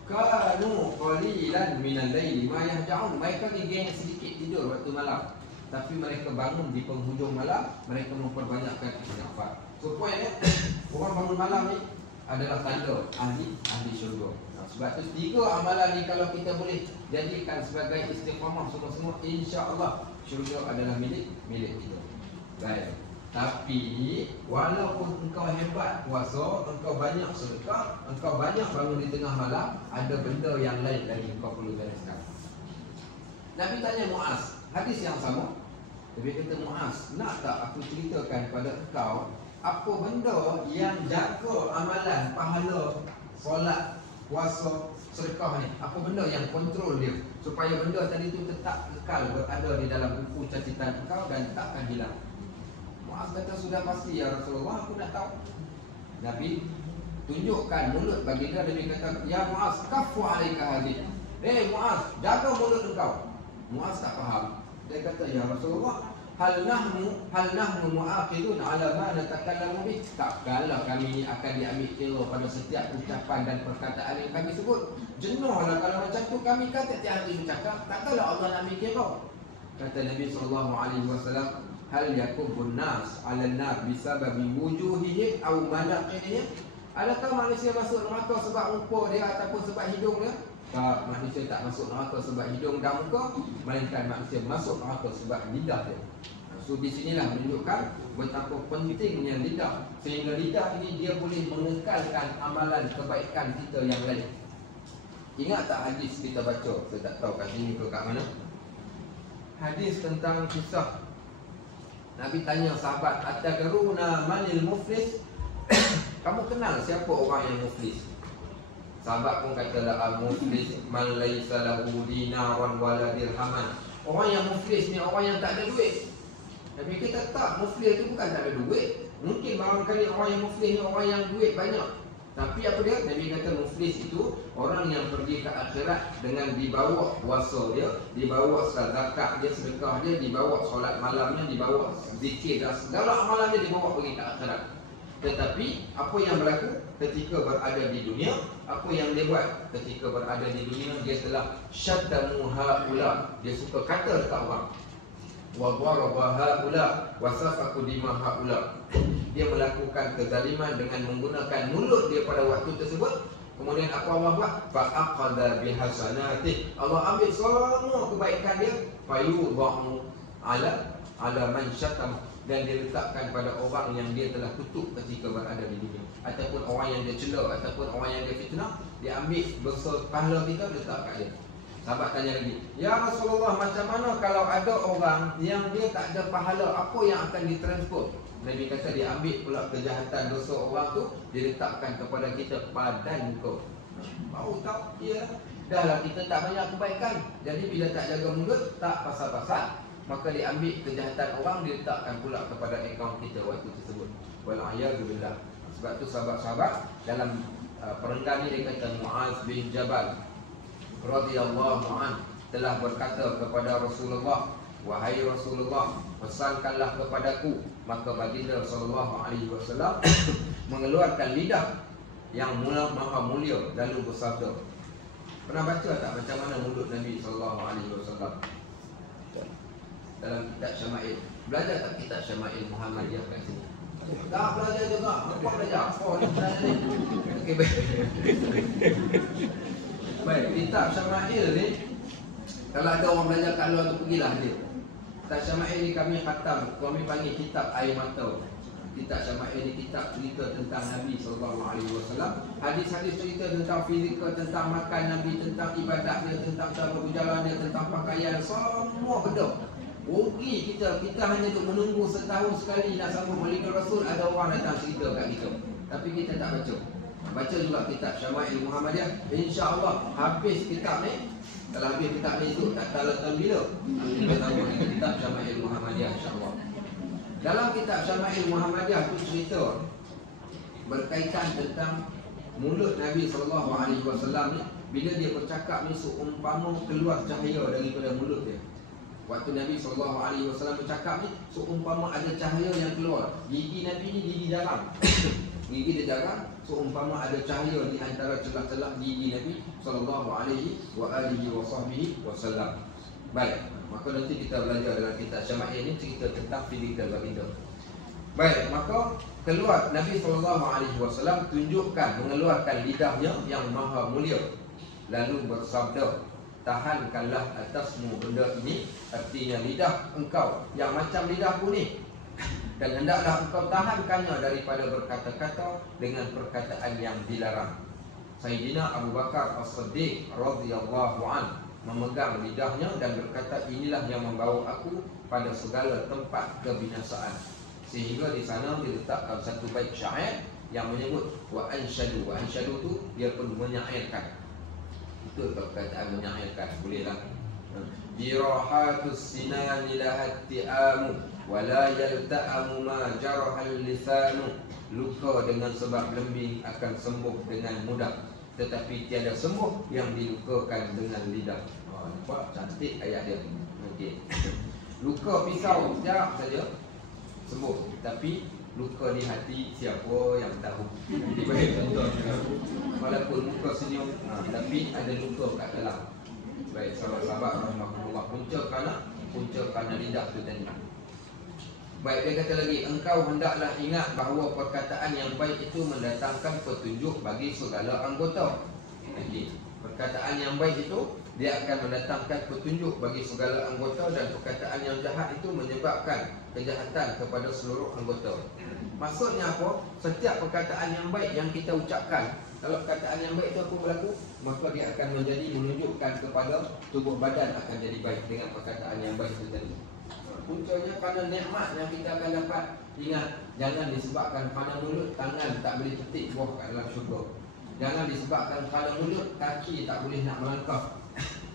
Kanu qalilan minal laili ma yahja'un. Mereka ni geng sedikit tidur waktu malam, tapi mereka bangun di penghujung malam, mereka memperbanyakkan istighfar. So poinnya, orang bangun malam ni adalah tanda ahli syurga. Sebab tu 3 amalan ni kalau kita boleh jadikan sebagai istiqamah semua-semua, insya-Allah syurga adalah milik kita. Baik. Tapi walaupun engkau hebat puasa, engkau banyak sedekah, engkau banyak bangun di tengah malam, ada benda yang lain lagi engkau perlu bereskan. Nabi tanya Muaz, hadis yang sama. Nabi kata, Muaz, nak tak aku ceritakan pada engkau apa benda yang jaga amalan, pahala, solat, puasa, sedekah ni? Apa benda yang kontrol dia supaya benda tadi tu tetap kekal berada di dalam buku catatan engkau dan takkan hilang? Muaz kata, sudah pasti ya Rasulullah, aku nak tahu. Nabi tunjukkan mulut baginda. Nabi kata, ya Muaz, kafu alaika hadith. Muaz, jaga mulut engkau. Muaz tak faham. Dia kata, ya Rasulullah, hal nahnu mu'aqidun ala ma natakallamu bih. Takkanlah kami akan diambil kira pada setiap ucapan dan perkataan yang kami sebut. Jenuhlah kalau macam tu kami kata tiap hari bercakap, takkanlah Allah nak ambil kira. Kata Nabi SAW, hal yakubun nas 'ala an-nar bisababi wujuhihim aw manaqihim. Adakah manusia masuk neraka sebab muka dia ataupun sebab hidung dia? Tak, manusia tak masuk neraka sebab hidung dan muka, melainkan manusia masuk neraka sebab lidah dia. So di sinilah menunjukkan betapa pentingnya lidah, sehingga lidah ini dia boleh mengekalkan amalan kebaikan kita yang lain. Ingat tak hadis kita baca? Saya tak tahu kat sini ke kat mana. Hadis tentang kisah Nabi tanya sahabat, "Atadruna manil muflis?" Kamu kenal siapa orang yang muflis? Sahabat pun katalah, "Al-muflis man laisa lahu dinaran wala dirhaman." Orang yang muflis ni orang yang tak ada duit. Tapi kita tak, muflis tu bukan tak ada duit. Mungkin barangkali orang yang muflis ni orang yang duit banyak. Tapi apa dia? Nabi kata muflis itu orang yang pergi ke akhirat dengan dibawa puasa dia, dibawa zakat dia, sedekah dia, dibawa solat malamnya, dibawa zikir dan segala amalan dia dibawa pergi ke akhirat. Tetapi apa yang berlaku ketika berada di dunia, apa yang dia buat ketika berada di dunia, dia telah syaddamu haula, dia suka kata dekat orang, wa daraba haula wa safaku dima haula. Dia melakukan kezaliman dengan menggunakan mulut dia pada waktu tersebut. Kemudian apa Allah buat? Fa'aqada bihasanati, Allah ambil semua kebaikan dia, fayudha'u ala man syatam, dan diletakkan pada orang yang dia telah kutuk ketika berada di dunia, ataupun orang yang dia cela, ataupun orang yang dia fitnah, dia ambil besar pahala kita letak kat dia. Sahabat tanya lagi, "Ya Rasulullah, macam mana kalau ada orang yang dia tak ada pahala, apa yang akan ditransfer?" Nabi kata dia ambil pula kejahatan dosa orang tu, diletakkan kepada kita badan kau. Baru tahu dia dah lah kita tak banyak kebaikan. Jadi bila tak jaga mulut, tak pasal-pasal, maka diambil kejahatan orang, diletakkan pula kepada akaun kita waktu tersebut. Wal'ayyadzubillah. Sebab tu sahabat-sahabat dalam perenggan ni dia kata, Muaz bin Jabal radhiyallahu an telah berkata kepada Rasulullah, "Wahai Rasulullah, pesankanlah kepadaku." Maka baginda sallallahu alaihi wasallam mengeluarkan lidah yang maha mulia lalu bersabda. Pernah baca tak macam mana mulut Nabi sallallahu alaihi wasallam dalam kitab Syama'il? Belajar tak kitab Syama'il Muhammadiyah kat sini? Tak belajar juga. Apa belajar? Apa ni ni? Okey, baik. Baik, kitab Syama'il ni kalau ada orang belajar kat luar tu pergilah dia. Kitab Syama'il ni kami khatam, kami panggil kitab air mata. Kitab Syama'il ni kitab cerita tentang Nabi SAW. Hadis-hadis cerita tentang fizikal, tentang makan Nabi, tentang ibadat dia, tentang cara berjalan dia, tentang pakaian, semua benda. Rugi kita hanya duk menunggu setahun sekali nak sambung Maulid Rasul, ada orang datang cerita kat kita. Tapi kita tak baca. Baca juga kitab Syama'il Muhammadiyah. InsyaAllah habis kitab ni. Kalau habis kitab ni tu tak tahu tentang bila kita sambung dengan kitab Syama'il Muhammadiyah, insyaAllah. Dalam kitab Syama'il Muhammadiyah tu cerita berkaitan tentang mulut Nabi SAW ni. Bila dia bercakap ni seumpama keluar cahaya daripada mulut dia. Waktu Nabi SAW bercakap ni seumpama ada cahaya yang keluar. Gigi Nabi ni gigi jarang. Gigi dia jarang, seumpama ada cahaya di antara celah-celah gigi Nabi SAW. Baik, maka nanti kita belajar dalam kitab Syama'il ni cerita tentang fizikal baginda. Baik, maka keluar Nabi SAW tunjukkan mengeluarkan lidahnya yang maha mulia, lalu bersabda, "Tahankanlah atasmu benda ini," artinya lidah engkau yang macam lidahku ni, "dan hendaklah engkau tahankannya daripada berkata-kata dengan perkataan yang dilarang." Sayyidina Abu Bakar As-Siddiq radhiyallahu an memegang lidahnya dan berkata, "Inilah yang membawa aku pada segala tempat kebinasaan." Sehingga di sana diletakkan satu bait syair yang menyebut wa ansyadu. Wa ansyadu tu dia pun menyairkan. Itu perkataan menyairkan, bolehlah. Dirahatus sinani lahat ti'amu wala yalta'amu ma jarahal lisanu. Luka dengan sebab lembing akan sembuh dengan mudah, tetapi tiada sembuh yang dilukakan dengan lidah. Nampak cantik ayat dia. Okey. Luka pisau sekejap saja sembuh, tapi luka di hati siapa yang tahu. Baik contoh, walaupun luka senyum, tapi ada luka kat dalam. Baik sahabat-sahabat rahimahullah, punca kerana lidah tu tadi. Baik, dia kata lagi, engkau hendaklah ingat bahawa perkataan yang baik itu mendatangkan petunjuk bagi segala anggota. Jadi, perkataan yang baik itu dia akan mendatangkan petunjuk bagi segala anggota, dan perkataan yang jahat itu menyebabkan kejahatan kepada seluruh anggota. Maksudnya apa? Setiap perkataan yang baik yang kita ucapkan, kalau perkataan yang baik itu apa berlaku, maka dia akan menjadi menunjukkan kepada tubuh badan akan jadi baik dengan perkataan yang baik itu tadi. Puncanya kerana nikmat yang kita akan dapat. Ingat, jangan disebabkan kerana mulut tangan tak boleh petik buah kat dalam syurga. Jangan disebabkan kerana mulut kaki tak boleh nak melangkah.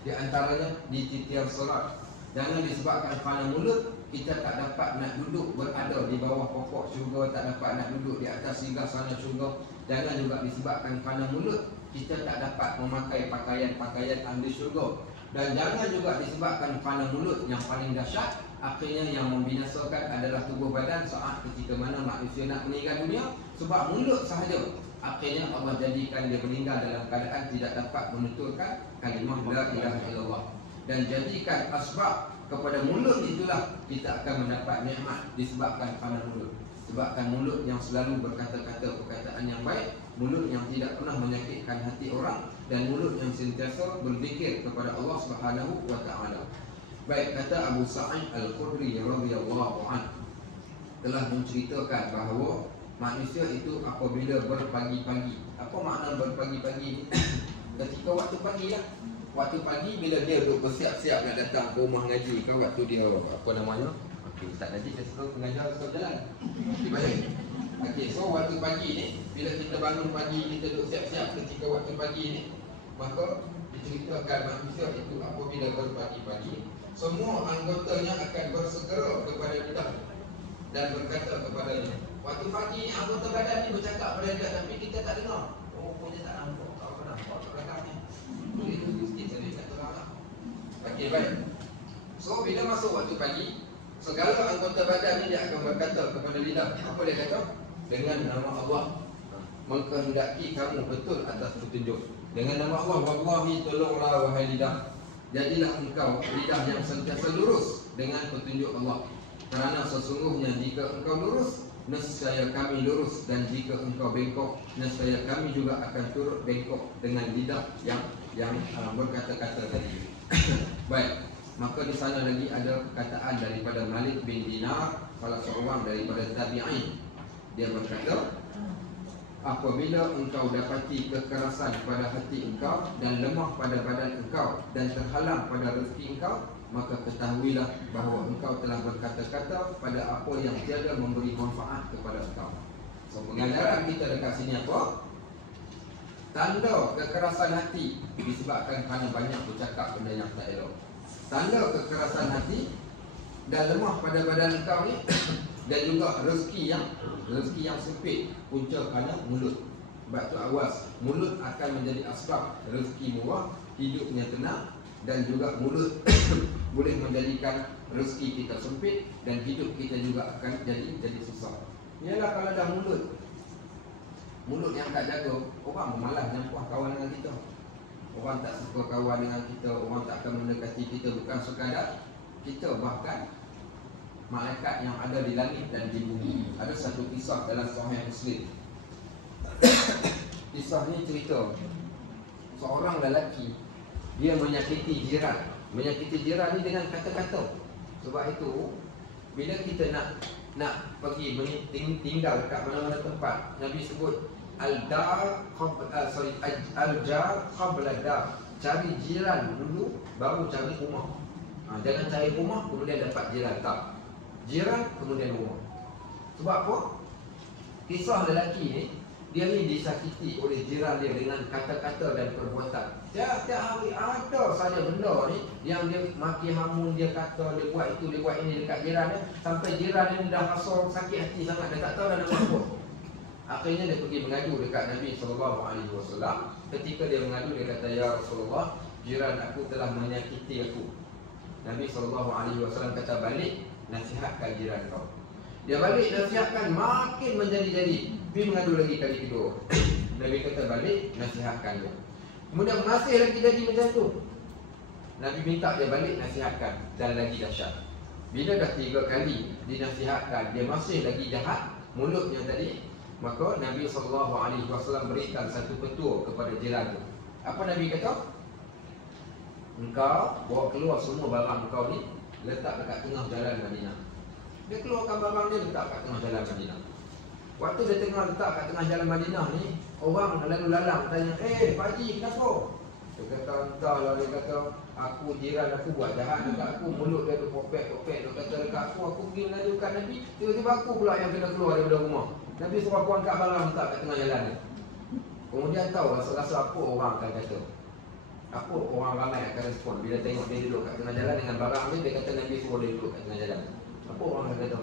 Di antaranya di titian solat. Jangan disebabkan kerana mulut kita tak dapat nak duduk berada di bawah pokok syurga, tak dapat nak duduk di atas singgah sana syurga. Jangan juga disebabkan kerana mulut kita tak dapat memakai pakaian-pakaian ahli syurga. Dan jangan juga disebabkan kerana mulut yang paling dahsyat, akhirnya yang membinasakan adalah tubuh badan saat ketika mana manusia nak meninggal dunia. Sebab mulut sahaja akhirnya Allah jadikan dia meninggal dalam keadaan tidak dapat menuturkan kalimah la ilaha illallah. Dan jadikan asbab kepada mulut itulah kita akan mendapat nikmat disebabkan kerana mulut. Sebabkan mulut yang selalu berkata-kata perkataan yang baik, mulut yang tidak pernah menyakitkan hati orang, dan mulut yang sentiasa berzikir kepada Allah Subhanahu wa taala. Baik, kata Abu Sa'id Al-Khudri radhiyallahu anhu telah menceritakan bahawa manusia itu apabila berpagi-pagi. Apa makna berpagi-pagi? Ketika waktu pagi lah. Waktu pagi bila dia duduk bersiap-siap nak datang ke rumah ngaji, kan waktu dia apa namanya? Okey, Ustaz Najib dia suka pengajar suka jalan. Baik. Okey, so waktu pagi ni bila kita bangun pagi, kita duduk siap-siap ketika waktu pagi ni, maka diceritakan manusia itu apabila berpagi-pagi, semua anggotanya akan bersegera kepada lidah dan berkata kepadanya. Waktu pagi ni anggota badan ni bercakap pada lidah tapi kita tak dengar. Oh, punya tak nampak. Tak apa nampak kat belakang ni. Itu sikit saja kata orang. Okey, baik. So bila masuk waktu pagi, segala anggota badan ni dia akan berkata kepada lidah. Apa dia kata? Dengan nama Allah mengkehendaki kamu betul atas petunjuk. Dengan nama Allah, wallahi tolonglah wahai lidah, jadilah engkau lidah yang sentiasa lurus dengan petunjuk Allah. Kerana sesungguhnya jika engkau lurus, nescaya kami lurus, dan jika engkau bengkok, nescaya kami juga akan turut bengkok dengan lidah yang berkata-kata tadi. Baik, maka di sana lagi ada perkataan daripada Malik bin Dinar, salah seorang daripada tabi'in. Dia berkata, apabila engkau dapati kekerasan pada hati engkau dan lemah pada badan engkau dan terhalang pada rezeki engkau, maka ketahuilah bahawa engkau telah berkata-kata pada apa yang tiada memberi manfaat kepada engkau. So, pengajaran kita dekat sini apa? Tanda kekerasan hati disebabkan kerana banyak bercakap benda yang tak elok. Tanda kekerasan hati dan lemah pada badan engkau ni dan juga rezeki yang sempit punca kerana mulut. Sebab tu awas, mulut akan menjadi asbab rezeki murah, hidupnya tenang, dan juga mulut boleh menjadikan rezeki kita sempit dan hidup kita juga akan jadi susah. Ialah kalau dah mulut yang tak jaga, orang malas nyampuh kawan dengan kita. Orang tak suka kawan dengan kita, orang tak akan mendekati kita, bukan sekadar kita, bahkan malaikat yang ada di langit dan di bumi. Ada satu kisah dalam Sahih Muslim. Kisah ni cerita seorang lelaki, dia menyakiti jiran. Menyakiti jiran ni dengan kata-kata. Sebab itu bila kita nak pergi tinggal kat mana-mana tempat, Nabi sebut al-jar qabla dar. Cari jiran dulu baru cari rumah. Jangan cari rumah kemudian dapat jiran, tak. Jiran kemudian rumah. Sebab apa? Kisah lelaki ni, dia ni disakiti oleh jiran dia dengan kata-kata dan perbuatan. Tiap-tiap hari ada saja benda ni yang dia maki hamun, dia kata, dia buat itu, dia buat ini dekat jiran dia, sampai jiran dia dah rasa sakit hati sangat, dia tak tahu dah nak buat apa. Akhirnya dia pergi mengadu dekat Nabi SAW. Ketika dia mengadu, dia kata, ya Rasulullah, jiran aku telah menyakiti aku. Nabi SAW kata, balik nasihatkan jiran kau. Dia balik nasihatkan, makin menjadi-jadi. Pergi mengadu lagi kali kedua. Nabi kata, balik nasihatkan dia. Kemudian masih lagi jadi macam tu. Nabi minta dia balik nasihatkan, dan lagi dahsyat. Bila dah 3 kali dinasihatkan, dia masih lagi jahat mulutnya tadi, maka Nabi SAW berikan satu petua kepada jiran tu. Apa Nabi kata? Engkau bawa keluar semua barang engkau ni, letak dekat tengah jalan Madinah. Dia keluarkan barang dia, letak kat tengah jalan Madinah. Waktu dia letak kat tengah jalan Madinah ni, orang lalu lalang tanya, Pak Haji, kenapa? Dia kata entahlah, dia kata aku jiran aku buat jahat dekat aku, mulut dia tu popek-popek, dia kata dekat aku pergi melajukan Nabi, tiba-tiba aku pula yang kena keluar daripada rumah. Nabi suruh aku angkat barang letak kat tengah jalan ni. Kemudian tahu rasa-rasa apa orang akan kata, apa orang ramai akan respon bila tengok dia duduk kat tengah jalan dengan barang dia kata Nabi suruh dia duduk kat tengah jalan. Apa orang akan kata?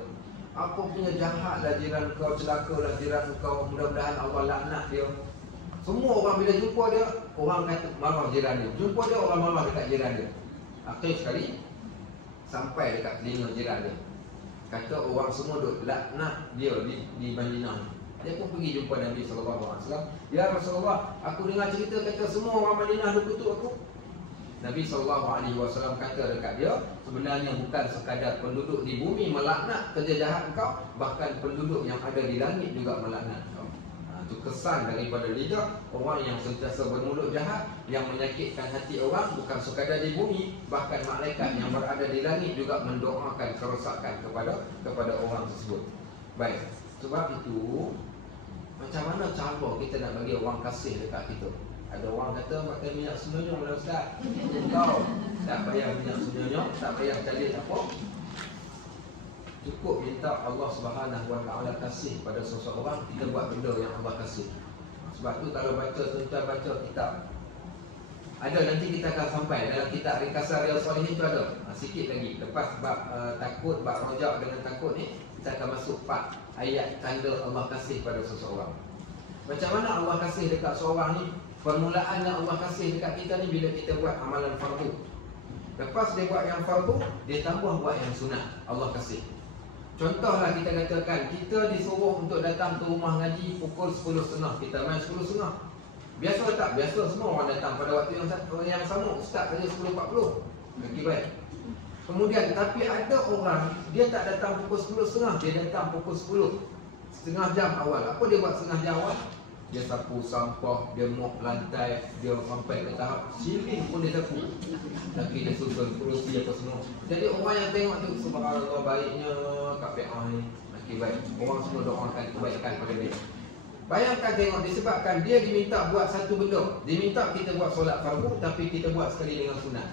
Apa punya jahatlah jiran kau, celakalah jiran kau, mudah-mudahan Allah laknat dia. Semua orang bila jumpa dia, orang kata marah jiran dia. Jumpa dia, orang marah dekat jiran dia. Akhir sekali sampai dekat telinga jiran dia. Kata orang semua duk laknat dia di Madinah. Dia pun pergi jumpa Nabi SAW. Ya Rasulullah, aku dengar cerita kata semua orang Madinah duk kutuk aku. Nabi SAW kata dekat dia, sebenarnya bukan sekadar penduduk di bumi melaknat kerja jahat kau, bahkan penduduk yang ada di langit juga melaknat kau. Itu kesan daripada lidah orang yang sentiasa bermulut jahat, yang menyakitkan hati orang, bukan sekadar di bumi, bahkan malaikat yang berada di langit juga mendoakan kerosakan kepada orang tersebut. Baik, sebab itu macam mana cara kita nak bagi orang kasih dekat kita? Ada orang kata pakai minyak senyonyong lah Ustaz. Kau tak payah minyak senyonyong, tak payah cari apa, cukup minta Allah Subhanahu Wa Taala kasih pada seseorang, kita buat benda yang Allah kasih. Sebab tu kalau baca tuan-tuan baca kitab, ada nanti kita akan sampai dalam kitab Ringkasan Riyadhus Shalihin tu ada sikit lagi. Lepas bab takut, bab rojak dengan takut ni, kita akan masuk part ayat tanda Allah kasih pada seseorang. Macam mana Allah kasih dekat seorang ni? Permulaannya Allah kasih dekat kita ni bila kita buat amalan fardu. Lepas dia buat yang fardu, dia tambah buat yang sunat, Allah kasih. Contohlah kita katakan kita disuruh untuk datang ke rumah ngaji pukul 10.30, kita main 10.30. Biasa tak? Biasa semua orang datang pada waktu yang sama. Ustaz saja 10.40. Okey, baik. Kemudian tapi ada orang dia tak datang pukul 10.30, dia datang pukul 10, setengah jam awal. Apa dia buat setengah jam awal? Dia sapu sampah, dia mop lantai, dia sampai ke tahap siling pun dia sapu. Lagi dia susun kerusi apa semua. Jadi orang yang tengok tu, subhanallah baiknya Kak PA ni. Okey, baik. Orang semua doakan kebaikan pada dia. Bayangkan tengok, disebabkan dia diminta buat satu benda. Diminta kita buat solat fardu, tapi kita buat sekali dengan sunat.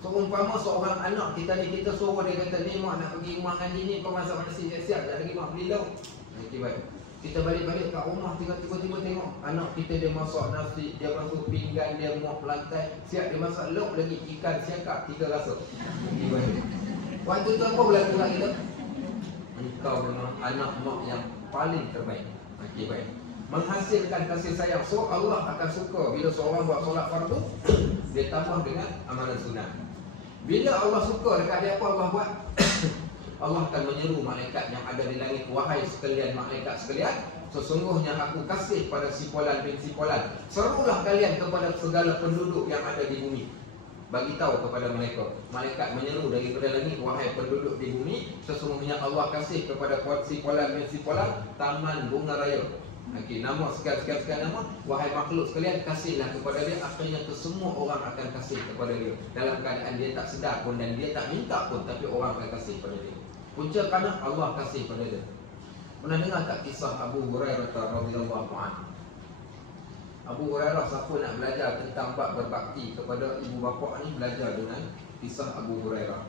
So umpama seorang anak kita ni, kita suruh dia kata ni mak nak pergi rumah ngaji ni, kau masak nasi siap-siap, tak lagi mak beli lauk. Okey, baik. Kita balik-balik kat rumah, tiba-tiba tengok anak kita dia masak nasi, dia masuk pinggan, dia mop lantai, siap dia masak lauk lagi, ikan siakap 3 rasa. Okey, baik. Waktu tu apa berlaku kat kita? Engkau memang anak mak yang paling terbaik. Okey, baik. Menghasilkan kasih sayang. So Allah akan suka bila seorang buat solat fardu, dia tambah dengan amalan sunat. Bila Allah suka dekat dia, apa Allah buat? Allah akan menyeru malaikat yang ada di langit, wahai sekalian malaikat sekalian, sesungguhnya aku kasih pada sipolan bin sipolan, serulah kalian kepada segala penduduk yang ada di bumi. Bagi tahu kepada mereka, malaikat menyeru daripada langit, wahai penduduk di bumi, sesungguhnya Allah kasih kepada sipolan bin sipolan taman bunga raya. Okey, nama sekian-sekian nama, wahai makhluk sekalian, kasihlah kepada dia. Akhirnya semua orang akan kasih kepada dia dalam keadaan dia tak sedar pun dan dia tak minta pun, tapi orang akan kasih kepada dia. Punca kerana Allah kasih pada dia. Pernah dengar tak kisah Abu Hurairah radhiyallahu anhu? Abu Hurairah, siapa nak belajar tentang bab berbakti kepada ibu bapa ni, belajar dengan kisah Abu Hurairah.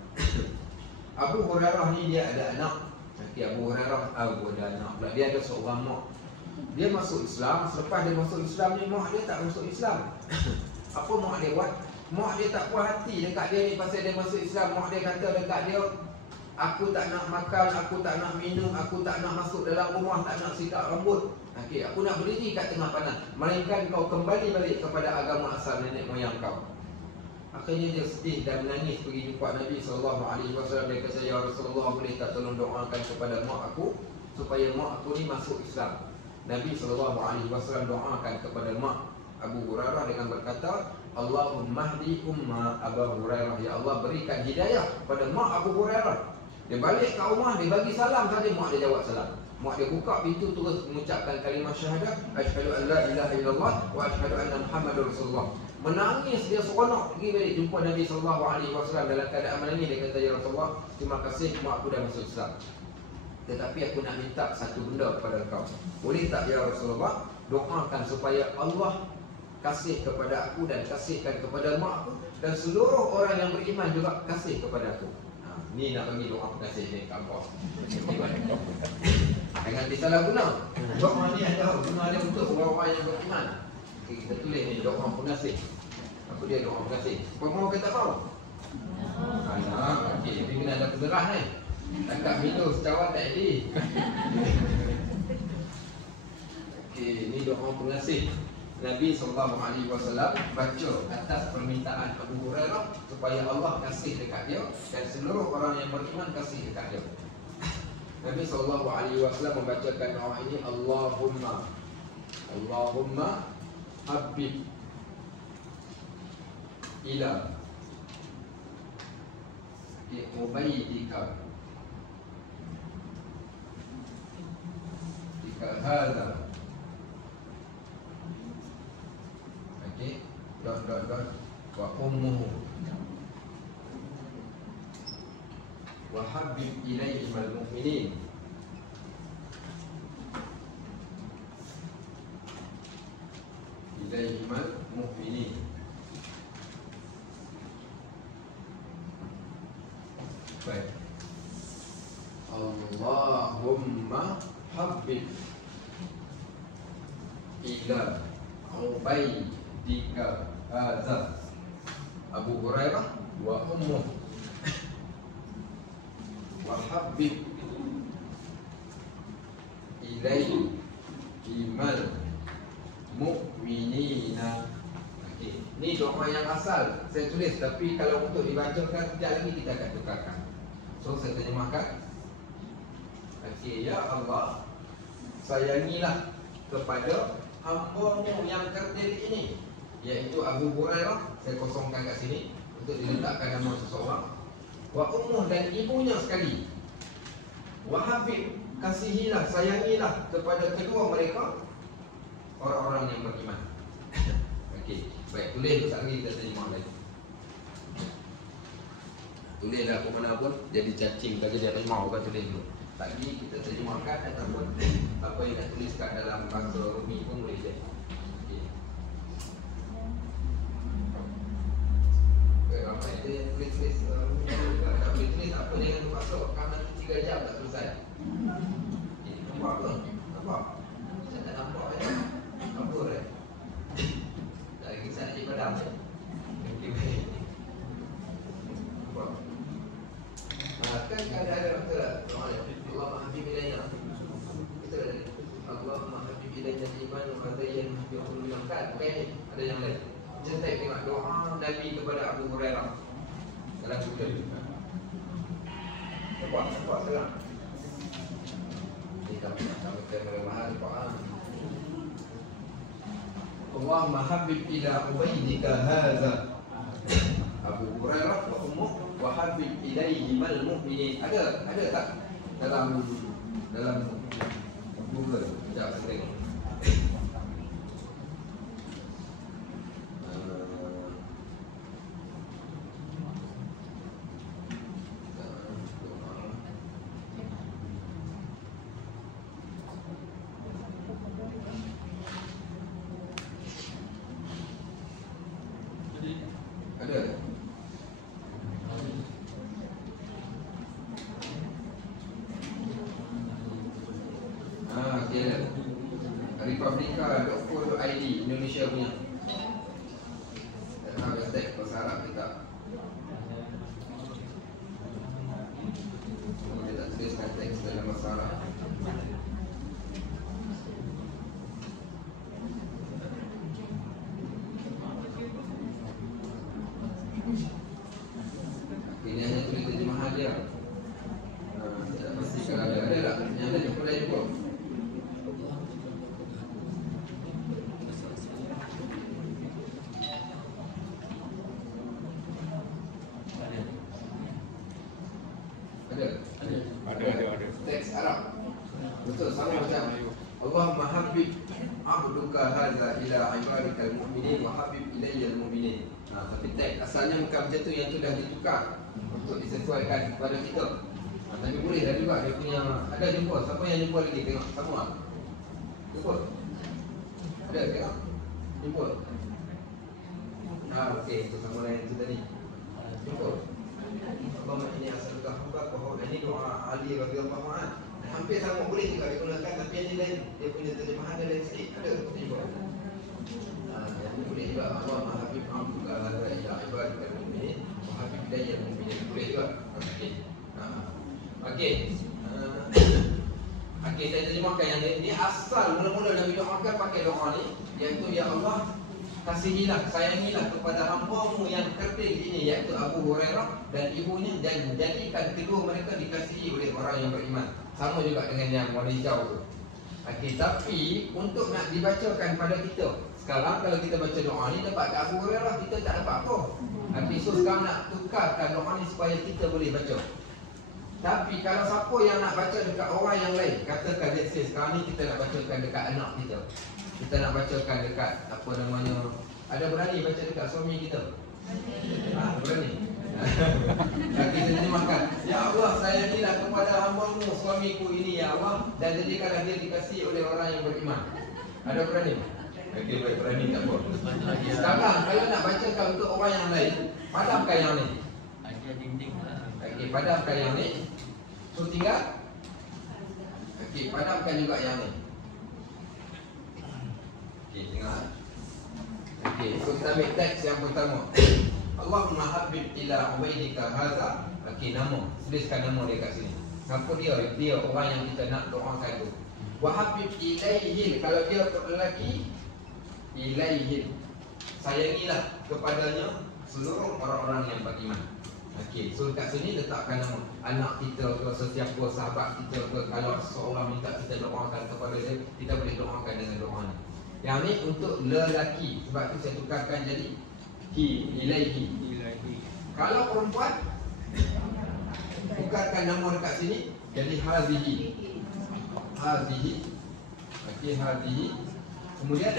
Abu Hurairah ni dia ada anak. Okey, Abu Hurairah ada anak pula. Dia ada seorang mak. Dia masuk Islam. Selepas dia masuk Islam ni, mak dia tak masuk Islam. Apa mak dia buat? Mak dia tak puas hati dekat dia ni pasal dia masuk Islam. Mak dia kata dekat dia, aku tak nak makan, aku tak nak minum, aku tak nak masuk dalam rumah, tak nak sikat rambut. Okey, aku nak berdiri kat tengah panas, melainkan kau kembali balik kepada agama asal nenek moyang kau. Akhirnya dia sedih dan menangis pergi jumpa Nabi SAW. Dia kata, ya Rasulullah, boleh tak tolong doakan kepada mak aku supaya mak aku ni masuk Islam. Nabi SAW doakan kepada mak Abu Hurairah dengan berkata, Allahumma hdi umma Abu Hurairah, ya Allah berikan hidayah pada mak Abu Hurairah. Dia balik ke rumah, dia bagi salam saja, mak dia jawab salam. Mak dia buka pintu terus mengucapkan kalimah syahadah, asyhadu an la ilaha illallah wa asyhadu anna Muhammadar Rasulullah. Menangis dia seronok pergi balik jumpa Nabi SAW dalam keadaan menangis. Dia kata, ya Rasulullah, terima kasih mak aku dah masuk Islam, tetapi aku nak minta satu benda kepada kau. Boleh tak ya Rasulullah, doakan supaya Allah kasih kepada aku dan kasihkan kepada mak aku, dan seluruh orang yang beriman juga kasih kepada aku. Ni nak bagi doa pengasih ni kampus. Jangan disalah guna. Doa ni ada guna dia untuk orang yang beriman. Kita tulis ni doa pengasih. Apa dia doa pengasih? Kau mau ke tak mau? Okey, tapi kena ada penderah ni. Tangkap minum secawan tak jadi. Okey, ni doa pengasih. Nabi SAW baca atas permintaan Abu Hurairah supaya Allah kasih dekat dia dan seluruh orang yang beriman kasih dekat dia. Nabi SAW membacakan doa ini, Allahumma habib ila ubaidika hadza. Wa ummuhu wa habib ilaihim al-mu'minin baik. Allahumma habib ila ubaidika hadza Abu Hurairah wa ummuh wa habib ilaihi imal mu'minina. Okey, ni doa yang asal saya tulis, tapi kalau untuk dibacakan sekejap lagi kita akan tukarkan. So saya terjemahkan. Okey, ya Allah, sayangilah kepada hamba-Mu yang kerdil ini, iaitu Abu Hurairah. Saya kosongkan kat sini untuk diletakkan nama seseorang. Wa ummuh, dan ibunya sekali. Wa habib, kasihilah, sayangilah kepada kedua mereka orang-orang yang beriman. Okey, baik, tulis sekali lagi, kita terjemah lagi. Tulislah apa mana pun, jadi cacing saja dia terjemah, bukan tulis dulu. Lagi kita terjemahkan ataupun apa yang nak tuliskan dalam bahasa Rumi pun boleh je. Apa yang tulis tak boleh tulis apa dia yang masuk karena 3 jam tak selesai. Nampak ke? Nampak? Saya tak nampak kan? Apa kan? Tak lagi saya nak padam je. Nampak? Kan ada betul tak? Allah mahabib ilayna. Betul tak? Allah mahabib ilayna iman wa adayyan bi'ulul kan? Bukan ada yang lain. Kita tengok doa Nabi kepada Abu Hurairah dalam Google. Nampak sekarang. Kita sama kemewahan Quran. Allahumma habib ila ubaidika hadza Abu Hurairah wa ummuh wa habib ilaihim al-mu'minin. Ada tak dalam Google? Sekejap saya tengok. Republika.co.id Indonesia punya. Tak tahu hashtag bahasa Arab kita. Dia tak tuliskan teks dalam bahasa Arab. Ini hanya tulis terjemahan dia. Tak pasti kalau ada tak? Yang ada jumpa lain pun. Ada. Teks Arab. Betul, sama macam Allahumma habib abduka hadza ila ibadikal mu'minin wa habib ilayya al-mu'minin. Tapi teks asalnya bukan macam tu, yang tu dah ditukar untuk disesuaikan kepada kita. Tapi boleh dah juga dia punya. Ada jumpa, siapa yang jumpa lagi tengok sama. Jumpa. Ada tengok. Jemput. Okey, itu sama lain itu tadi. Jemput. Allahumma inni as'aluka hubba wa ini doa Ali radhiyallahu anhu. Hampir sama boleh juga digunakan, tapi yang lain dia punya terjemahan dia lain sikit. Ada jemput. Yang ini boleh juga. Allahumma habib amruka hadza ila ibadikal mu'minin wa habib ilayya al-mu'minin. Boleh juga. Okey. Okey. Okey, saya terjemahkan yang ini asal mula-mula Nabi doakan pakai doa ni, iaitu ya Allah, kasihilah, sayangilah kepada hamba-Mu yang kerdil ini, iaitu Abu Hurairah dan ibunya, dan jadikan kedua mereka dikasihi oleh orang yang beriman. Sama juga dengan yang warna hijau tu. Okey, tapi untuk nak dibacakan pada kita, sekarang kalau kita baca doa ni dapat kat Abu Hurairah, kita tak dapat apa. Tapi so sekarang nak tukarkan doa ni supaya kita boleh baca. Tapi kalau siapa yang nak baca dekat orang yang lain, katakan let's say sekarang ni kita nak bacakan dekat anak kita, kita nak bacakan dekat apa namanya, ada berani baca dekat suami kita? Berani? Kita terjemahkan, ya Allah, sayangilah kepada hamba-Mu suamiku ini ya Allah, dan jadikanlah dia dikasihi oleh orang yang beriman. Ada berani? Okey, baik, berani tak apa. Sekarang kalau nak bacakan untuk orang yang lain, padamkan yang ni. Okey, padamkan yang ni. So tinggal. Okey, padamkan juga yang ni. Okey, tengok. Okey, so kita ambil teks yang pertama. Allahumma habib ila ubaidika hadza. Okey, nama. Tuliskan nama dia kat sini. Siapa dia? Dia orang yang kita nak doakan tu. Wa habib ilaihi, kalau dia untuk lelaki, ilaihi, sayangilah kepadanya seluruh orang-orang yang beriman. Okey, so kat sini letakkan nama anak kita ke, sesiapa sahabat kita ke. Kalau seseorang minta kita doakan kepada dia, kita boleh doakan dengan doa ni. Yang ni untuk lelaki, sebab tu saya tukarkan jadi ilaihi. Kalau perempuan, tukarkan nama dekat sini jadi hazihi. Hazihi. Okey, hazihi. Kemudian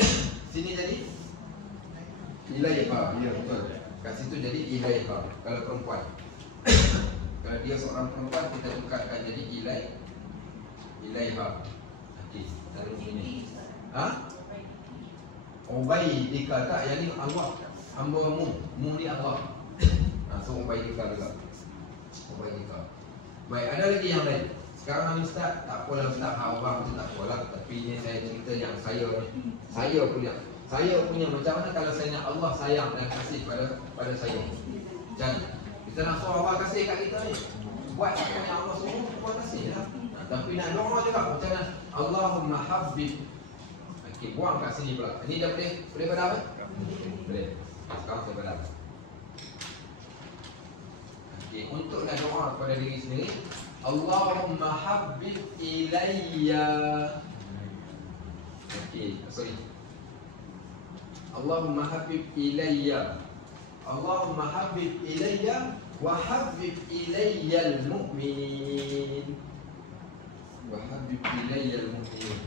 sini jadi ilaiha. Ya, betul. Kat situ jadi ilaiha kalau perempuan. Kalau dia seorang perempuan, kita tukarkan jadi ilaiha. Okey, taruh sini. Ubaidika tak, yang ni Allah, hamba-Mu, Mu ni Allah. So ubaidika juga. Ubaidika. Baik, ada lagi yang lain. Sekarang ni Ustaz, tak apalah Ustaz, abang tu tak apalah. Tapi ni saya cerita yang saya ni. Saya punya macam mana kalau saya nak Allah sayang dan kasih pada saya. Jangan kita nak suruh Allah kasih kat kita ni, buat apa yang Allah suruh, Allah kasih lah. Tapi nak doa juga macam mana, Allahumma habib. Okey, buang kat sini pula. Ini dah boleh padam kan? Boleh. Sekarang saya padam. Okey, untuk nak doa kepada diri sendiri, Allahumma habib ilayya. Okey, sorry. Allahumma habib ilayya. Allahumma habib ilayya wa habib ilayya al-mu'minin. Wa habib ilayya al-mu'minin.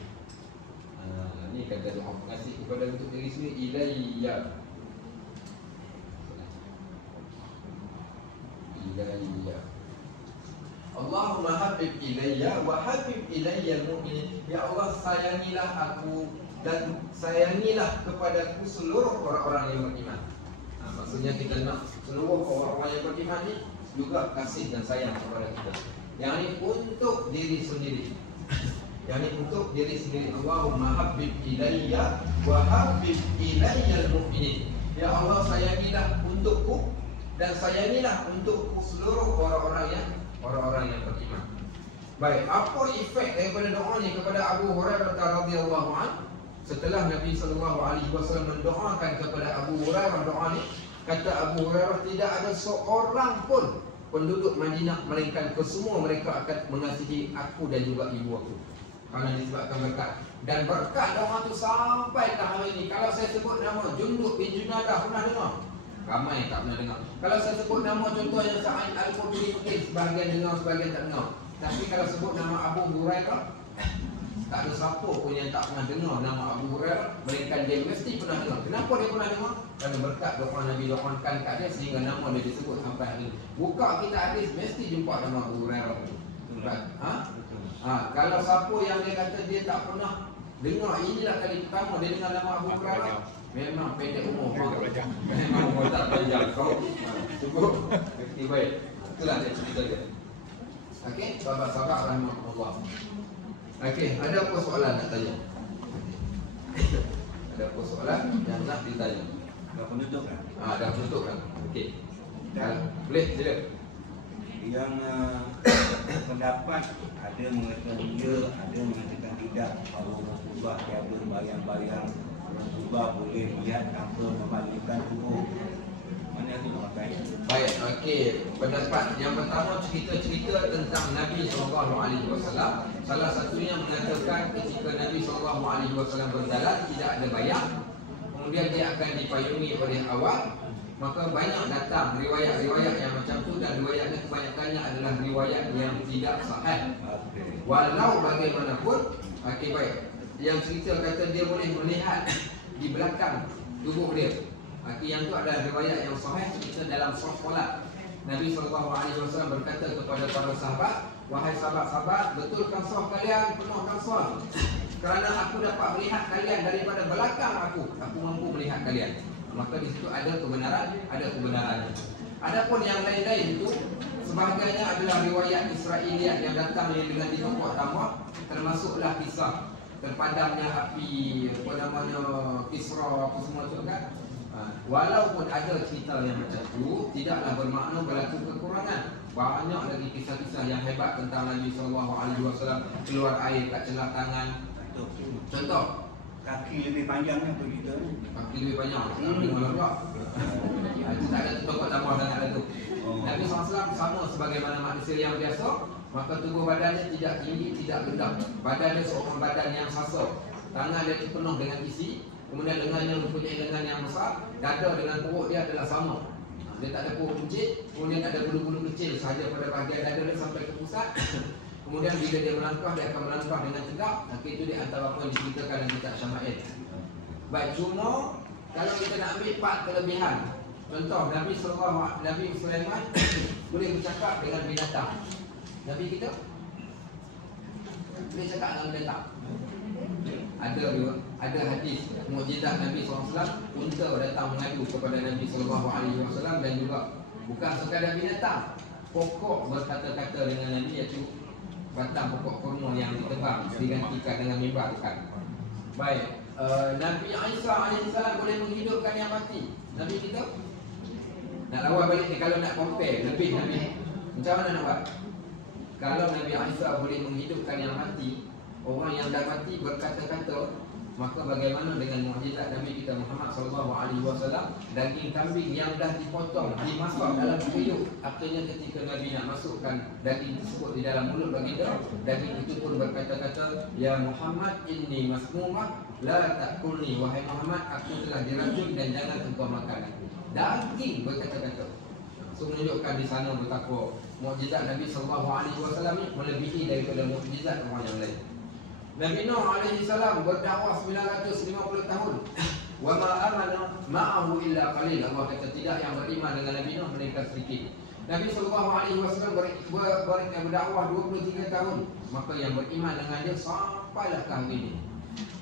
Ini kata doa pengasih kepada untuk diri sendiri, ilayya. Ilayya. Allahumma habib ilayya wa habib ilayya al-mu'minin. Ya Allah, sayangilah aku dan sayangilah kepadaku seluruh orang-orang yang beriman. Maksudnya kita nak seluruh orang-orang yang beriman ni juga kasih dan sayang kepada kita. Yang ini untuk diri sendiri. Yang ini untuk diri sendiri. Allahumma habib ilayya wa habib ilayya al-mu'minin. Ya Allah, sayangilah untukku dan sayangilah untukku seluruh orang-orang yang beriman. Baik, apa efek daripada doa ni kepada Abu Hurairah radhiyallahu anhu? Setelah Nabi SAW mendoakan kepada Abu Hurairah doa ni, kata Abu Hurairah, tidak ada seorang pun penduduk Madinah melainkan kesemua mereka akan mengasihi aku dan juga ibu aku, kerana disebabkan berkat. Dan berkat doa tu sampai ke hari ini. Kalau saya sebut nama Jundub bin Junadah, pernah dengar? Ramai tak pernah dengar. Kalau saya sebut nama contohnya Sa'id Al-Khudri, mungkin sebahagian dengar, sebahagian tak dengar. Tapi kalau sebut nama Abu Hurairah, tak ada siapa pun yang tak pernah dengar nama Abu Hurairah, melainkan dia mesti pernah dengar. Kenapa dia pernah dengar? Kerana berkat doa Nabi doakan kat dia sehingga nama dia disebut sampai hari ini. Buka kita hadis mesti jumpa nama Abu Hurairah. Kalau siapa yang dia kata dia tak pernah dengar, inilah kali pertama dia dengar nama Abu Hurairah, Memang pendek umur. Memang umur tak panjang. Kau cukup. Okey, baik. Itulah dia cerita dia. Okey, sahabat-sahabat rahmatullah. Okey, ada apa soalan nak tanya? Ada apa soalan yang nak ditanya? Dah penutup kan? Dah penutup kan? Okey. Boleh, sila. Yang pendapat ada mengatakan ya, ada mengatakan tidak. Kalau Rasulullah tiada bayang-bayang, Rasulullah boleh lihat tanpa membalikan tubuh. Mana yang tu pakai? Baik, okey. Pendapat yang pertama cerita-cerita tentang Nabi SAW. Salah satunya mengatakan ketika Nabi SAW berjalan tidak ada bayang, kemudian dia akan dipayungi oleh awak. Maka banyak datang riwayat-riwayat yang macam tu, dan riwayatnya kebanyakannya adalah riwayat yang tidak sahih. Walau bagaimanapun, okey, baik. Yang cerita kata dia boleh melihat di belakang tubuh dia. Okey, yang tu adalah riwayat yang sahih, cerita dalam solat. Nabi SAW berkata kepada para sahabat, wahai sahabat-sahabat, betulkan saf kalian, penuhkan saf. Kerana aku dapat melihat kalian daripada belakang aku mampu melihat kalian. Maka di situ ada kebenaran, ada kebenarannya. Adapun yang lain-lain itu sebahagiannya adalah riwayat Israeliat yang datang dengan ditokok tambah, termasuklah kisah terpadamnya api Kisra apa semua tu kan. Walaupun ada cerita yang macam tu, tidaklah bermakna berlaku kekurangan. Banyak lagi kisah-kisah yang hebat tentang Nabi SAW keluar air kat celah tangan. Contoh, kaki lebih panjangnya tu kita. kaki lebih panjang, dengan lerak. Itu tak ada tokok tambah sangat ada tu. Nabi SAW sama sebagaimana manusia yang biasa, maka tubuh badannya tidak tinggi, tidak rendah. Badan dia seorang badan yang sasa. Tangan dia penuh dengan isi. Kemudian lengannya mempunyai lengan yang besar. Dada dengan perut dia adalah sama. Dia tak ada perut buncit. Kemudian ada bulu-bulu kecil sahaja pada bahagian dada dia sampai ke pusat. Kemudian bila dia melangkah, dia akan melangkah dengan tegak. Tapi itu di antara apa yang diceritakan dalam kitab Syama'il. Baik, cuma kalau kita nak ambil 4 kelebihan. Contoh, Nabi Sulaiman boleh bercakap dengan binatang. Nabi kita boleh cakap dengan binatang. Ada hadis mukjizat Nabi SAW, unta datang mengadu kepada Nabi SAW, dan juga bukan sekadar binatang, pokok berkata-kata dengan Nabi, iaitu batang pokok kurma yang ditebang digantikan dengan mimbar bukan. Baik, Nabi Isa AS boleh menghidupkan yang mati. Nabi kita nak lawan balik ni, kalau nak compare lebih Nabi macam mana nak buat? Kalau Nabi Isa boleh menghidupkan yang mati, orang yang dah mati berkata-kata, maka bagaimana dengan mukjizat Nabi kita Muhammad SAW, daging kambing yang dah dipotong, dimasak dalam hidup. Akhirnya ketika Nabi nak masukkan daging tersebut di dalam mulut baginda, daging itu pun berkata-kata, ya Muhammad inni masmumah la ta'kulni, wahai Muhammad, aku telah diracun dan jangan engkau makan aku. Daging berkata-kata. So menunjukkan di sana betapa mukjizat Nabi SAW ini melebihi daripada mukjizat orang yang lain. Nabi Nuh AS berdakwah 950 tahun. Wa ma amana ma'ahu illa qalil. Allah kata tidak yang beriman dengan Nabi Nuh mereka sedikit. Nabi SAW berdakwah 23 tahun. Maka yang beriman dengan dia sampailah ke hari ini.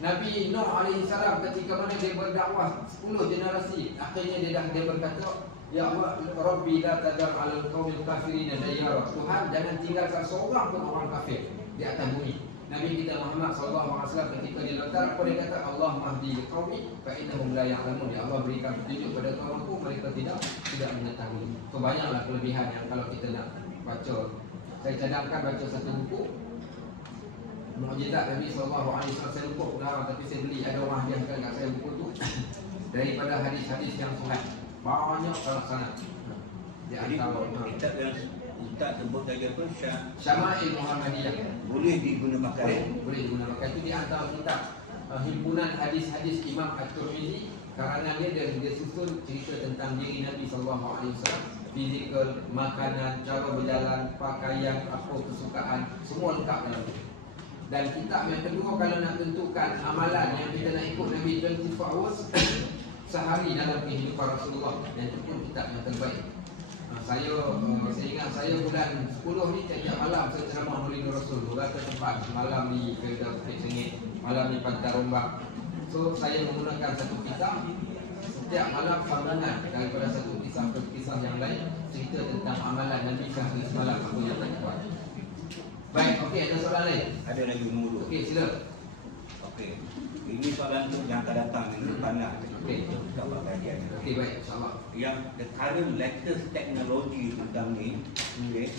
Nabi Nuh AS ketika mana dia berdakwah 10 generasi, akhirnya dia berkata, ya Allah, Rabbi la tadar 'alal qaumil kafirin dayyara. Tuhan, jangan tinggalkan seorang pun orang kafir di atas bumi. Nabi kita Muhammad SAW ketika dia letak, apa dia kata? Allah mahdi liqaumi fa innahum la ya'lamun. Ya Allah berikan petunjuk pada kaumku, mereka tidak mengetahui. So banyaklah kelebihan yang kalau kita nak baca. Saya cadangkan baca satu buku mukjizat Nabi SAW. Saya lupa pengarang, tapi saya beli, ada orang hadiahkan kat saya buku tu daripada hadis-hadis yang sahih. Banyak sangat. Di antara kitab yang Ustaz sebut tadi apa? Syama'il Muhammadiyah. Boleh diguna pakai. Boleh diguna pakai. Itu di antara kitab himpunan hadis-hadis Imam At-Tirmizi. Karangan dia susun cerita tentang diri Nabi SAW, fizikal, makanan, cara berjalan, pakaian, apa kesukaan, semua lengkap dalam itu. Dan kitab yang kedua, kalau nak tentukan amalan yang kita nak ikut Nabi 24 hours sehari dalam kehidupan Rasulullah, dan itu pun kitab yang terbaik. Saya ingat saya bulan 10 ni tiap malam saya ceramah Maulid Rasul. Beberapa tempat, malam di Kedah Bukit Sengit, malam di Pantai Rombak. So saya menggunakan satu kisah. Setiap malam sambungan daripada satu kisah ke kisah yang lain, cerita tentang amalan Nabi sehari semalam apa yang tak buat. Baik, okey, ada soalan lain? Ada lagi nombor 2. Okey, sila. Okey. Ini soalan tu yang akan datang ini pandang. Okey. Kita bahagian. Okey, baik, insya-Allah. Yang the current latest teknologi tentang ni, okey.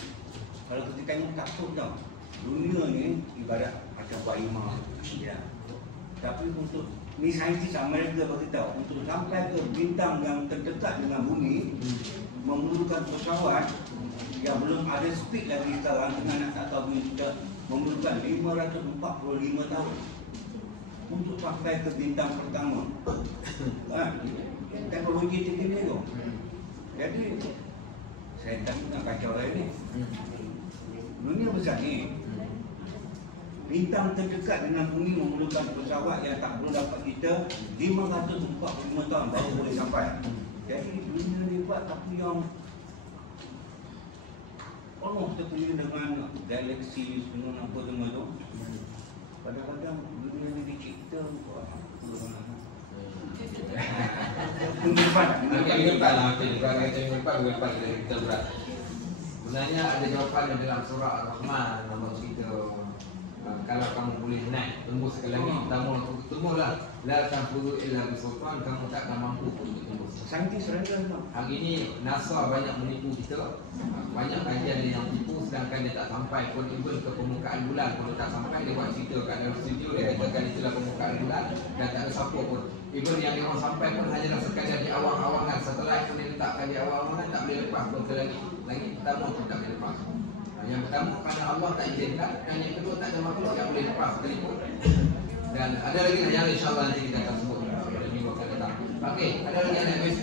Kalau kita tengok takut tau. Dunia ni ibarat macam Baima, ya. Tapi untuk ni saintis Amerika beritahu untuk sampai ke bintang yang terdekat dengan bumi memerlukan pesawat yang belum ada speed lagi sekarang dengan nak tahu kita memerlukan 545 tahun untuk sampai ke bintang pertama. Teknologi tinggi tu. Jadi saya tak nak kacau lagi ni. Dunia besar ni, bintang terdekat dengan bumi memerlukan pesawat yang tak perlu dapat kita 545 tahun baru boleh sampai. Jadi dunia ni buat tapi yang penuh terkeliling dengan galaksi semua apa semua tu. Kadang-kadang dunia ni dicipta Mengumpat kita berat. Sebenarnya ada jawapan dalam surah Ar-Rahman nombor cerita kalau kamu boleh naik tembus ke langit temulah la tanfudu illa bisultan, kamu takkan mampu untuk tembus. saintis rendah tu. Hari ini NASA banyak menipu kita. Banyak kajian dia yang tipu sedangkan dia tak sampai pun even ke permukaan bulan. Kalau tak sampai dia buat cerita kat dalam studio dia katakan itulah permukaan bulan dan tak ada siapa pun. Even yang dia orang sampai pun hanyalah sekadar di awang-awangan. Satelit pun dia letakkan di awang-awangan tak boleh lepas pun ke langit. Langit pertama pun tak boleh lepas. Yang pertama kerana Allah tak izinkan, dan yang kedua tak ada makhluk yang boleh lepas sekalipun. Dan ada lagi yang insya-Allah nanti kita akan sebut pada minggu akan datang. Okey, ada lagi anak guys.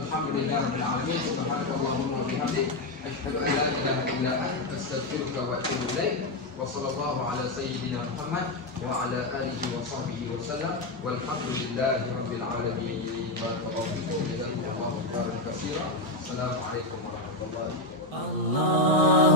Alhamdulillahirabbil alamin. Subhanakallahumma wa bihamdik asyhadu an la ilaha illa anta astaghfiruka wa atubu ilaik. Wa sallallahu ala sayyidina Muhammad wa ala alihi wa sahbihi wa sallam. Walhamdulillahirabbil alamin. Barakallahu fikum. Jazakumullahu khairan katsiran. Assalamualaikum warahmatullahi wabarakatuh. Allah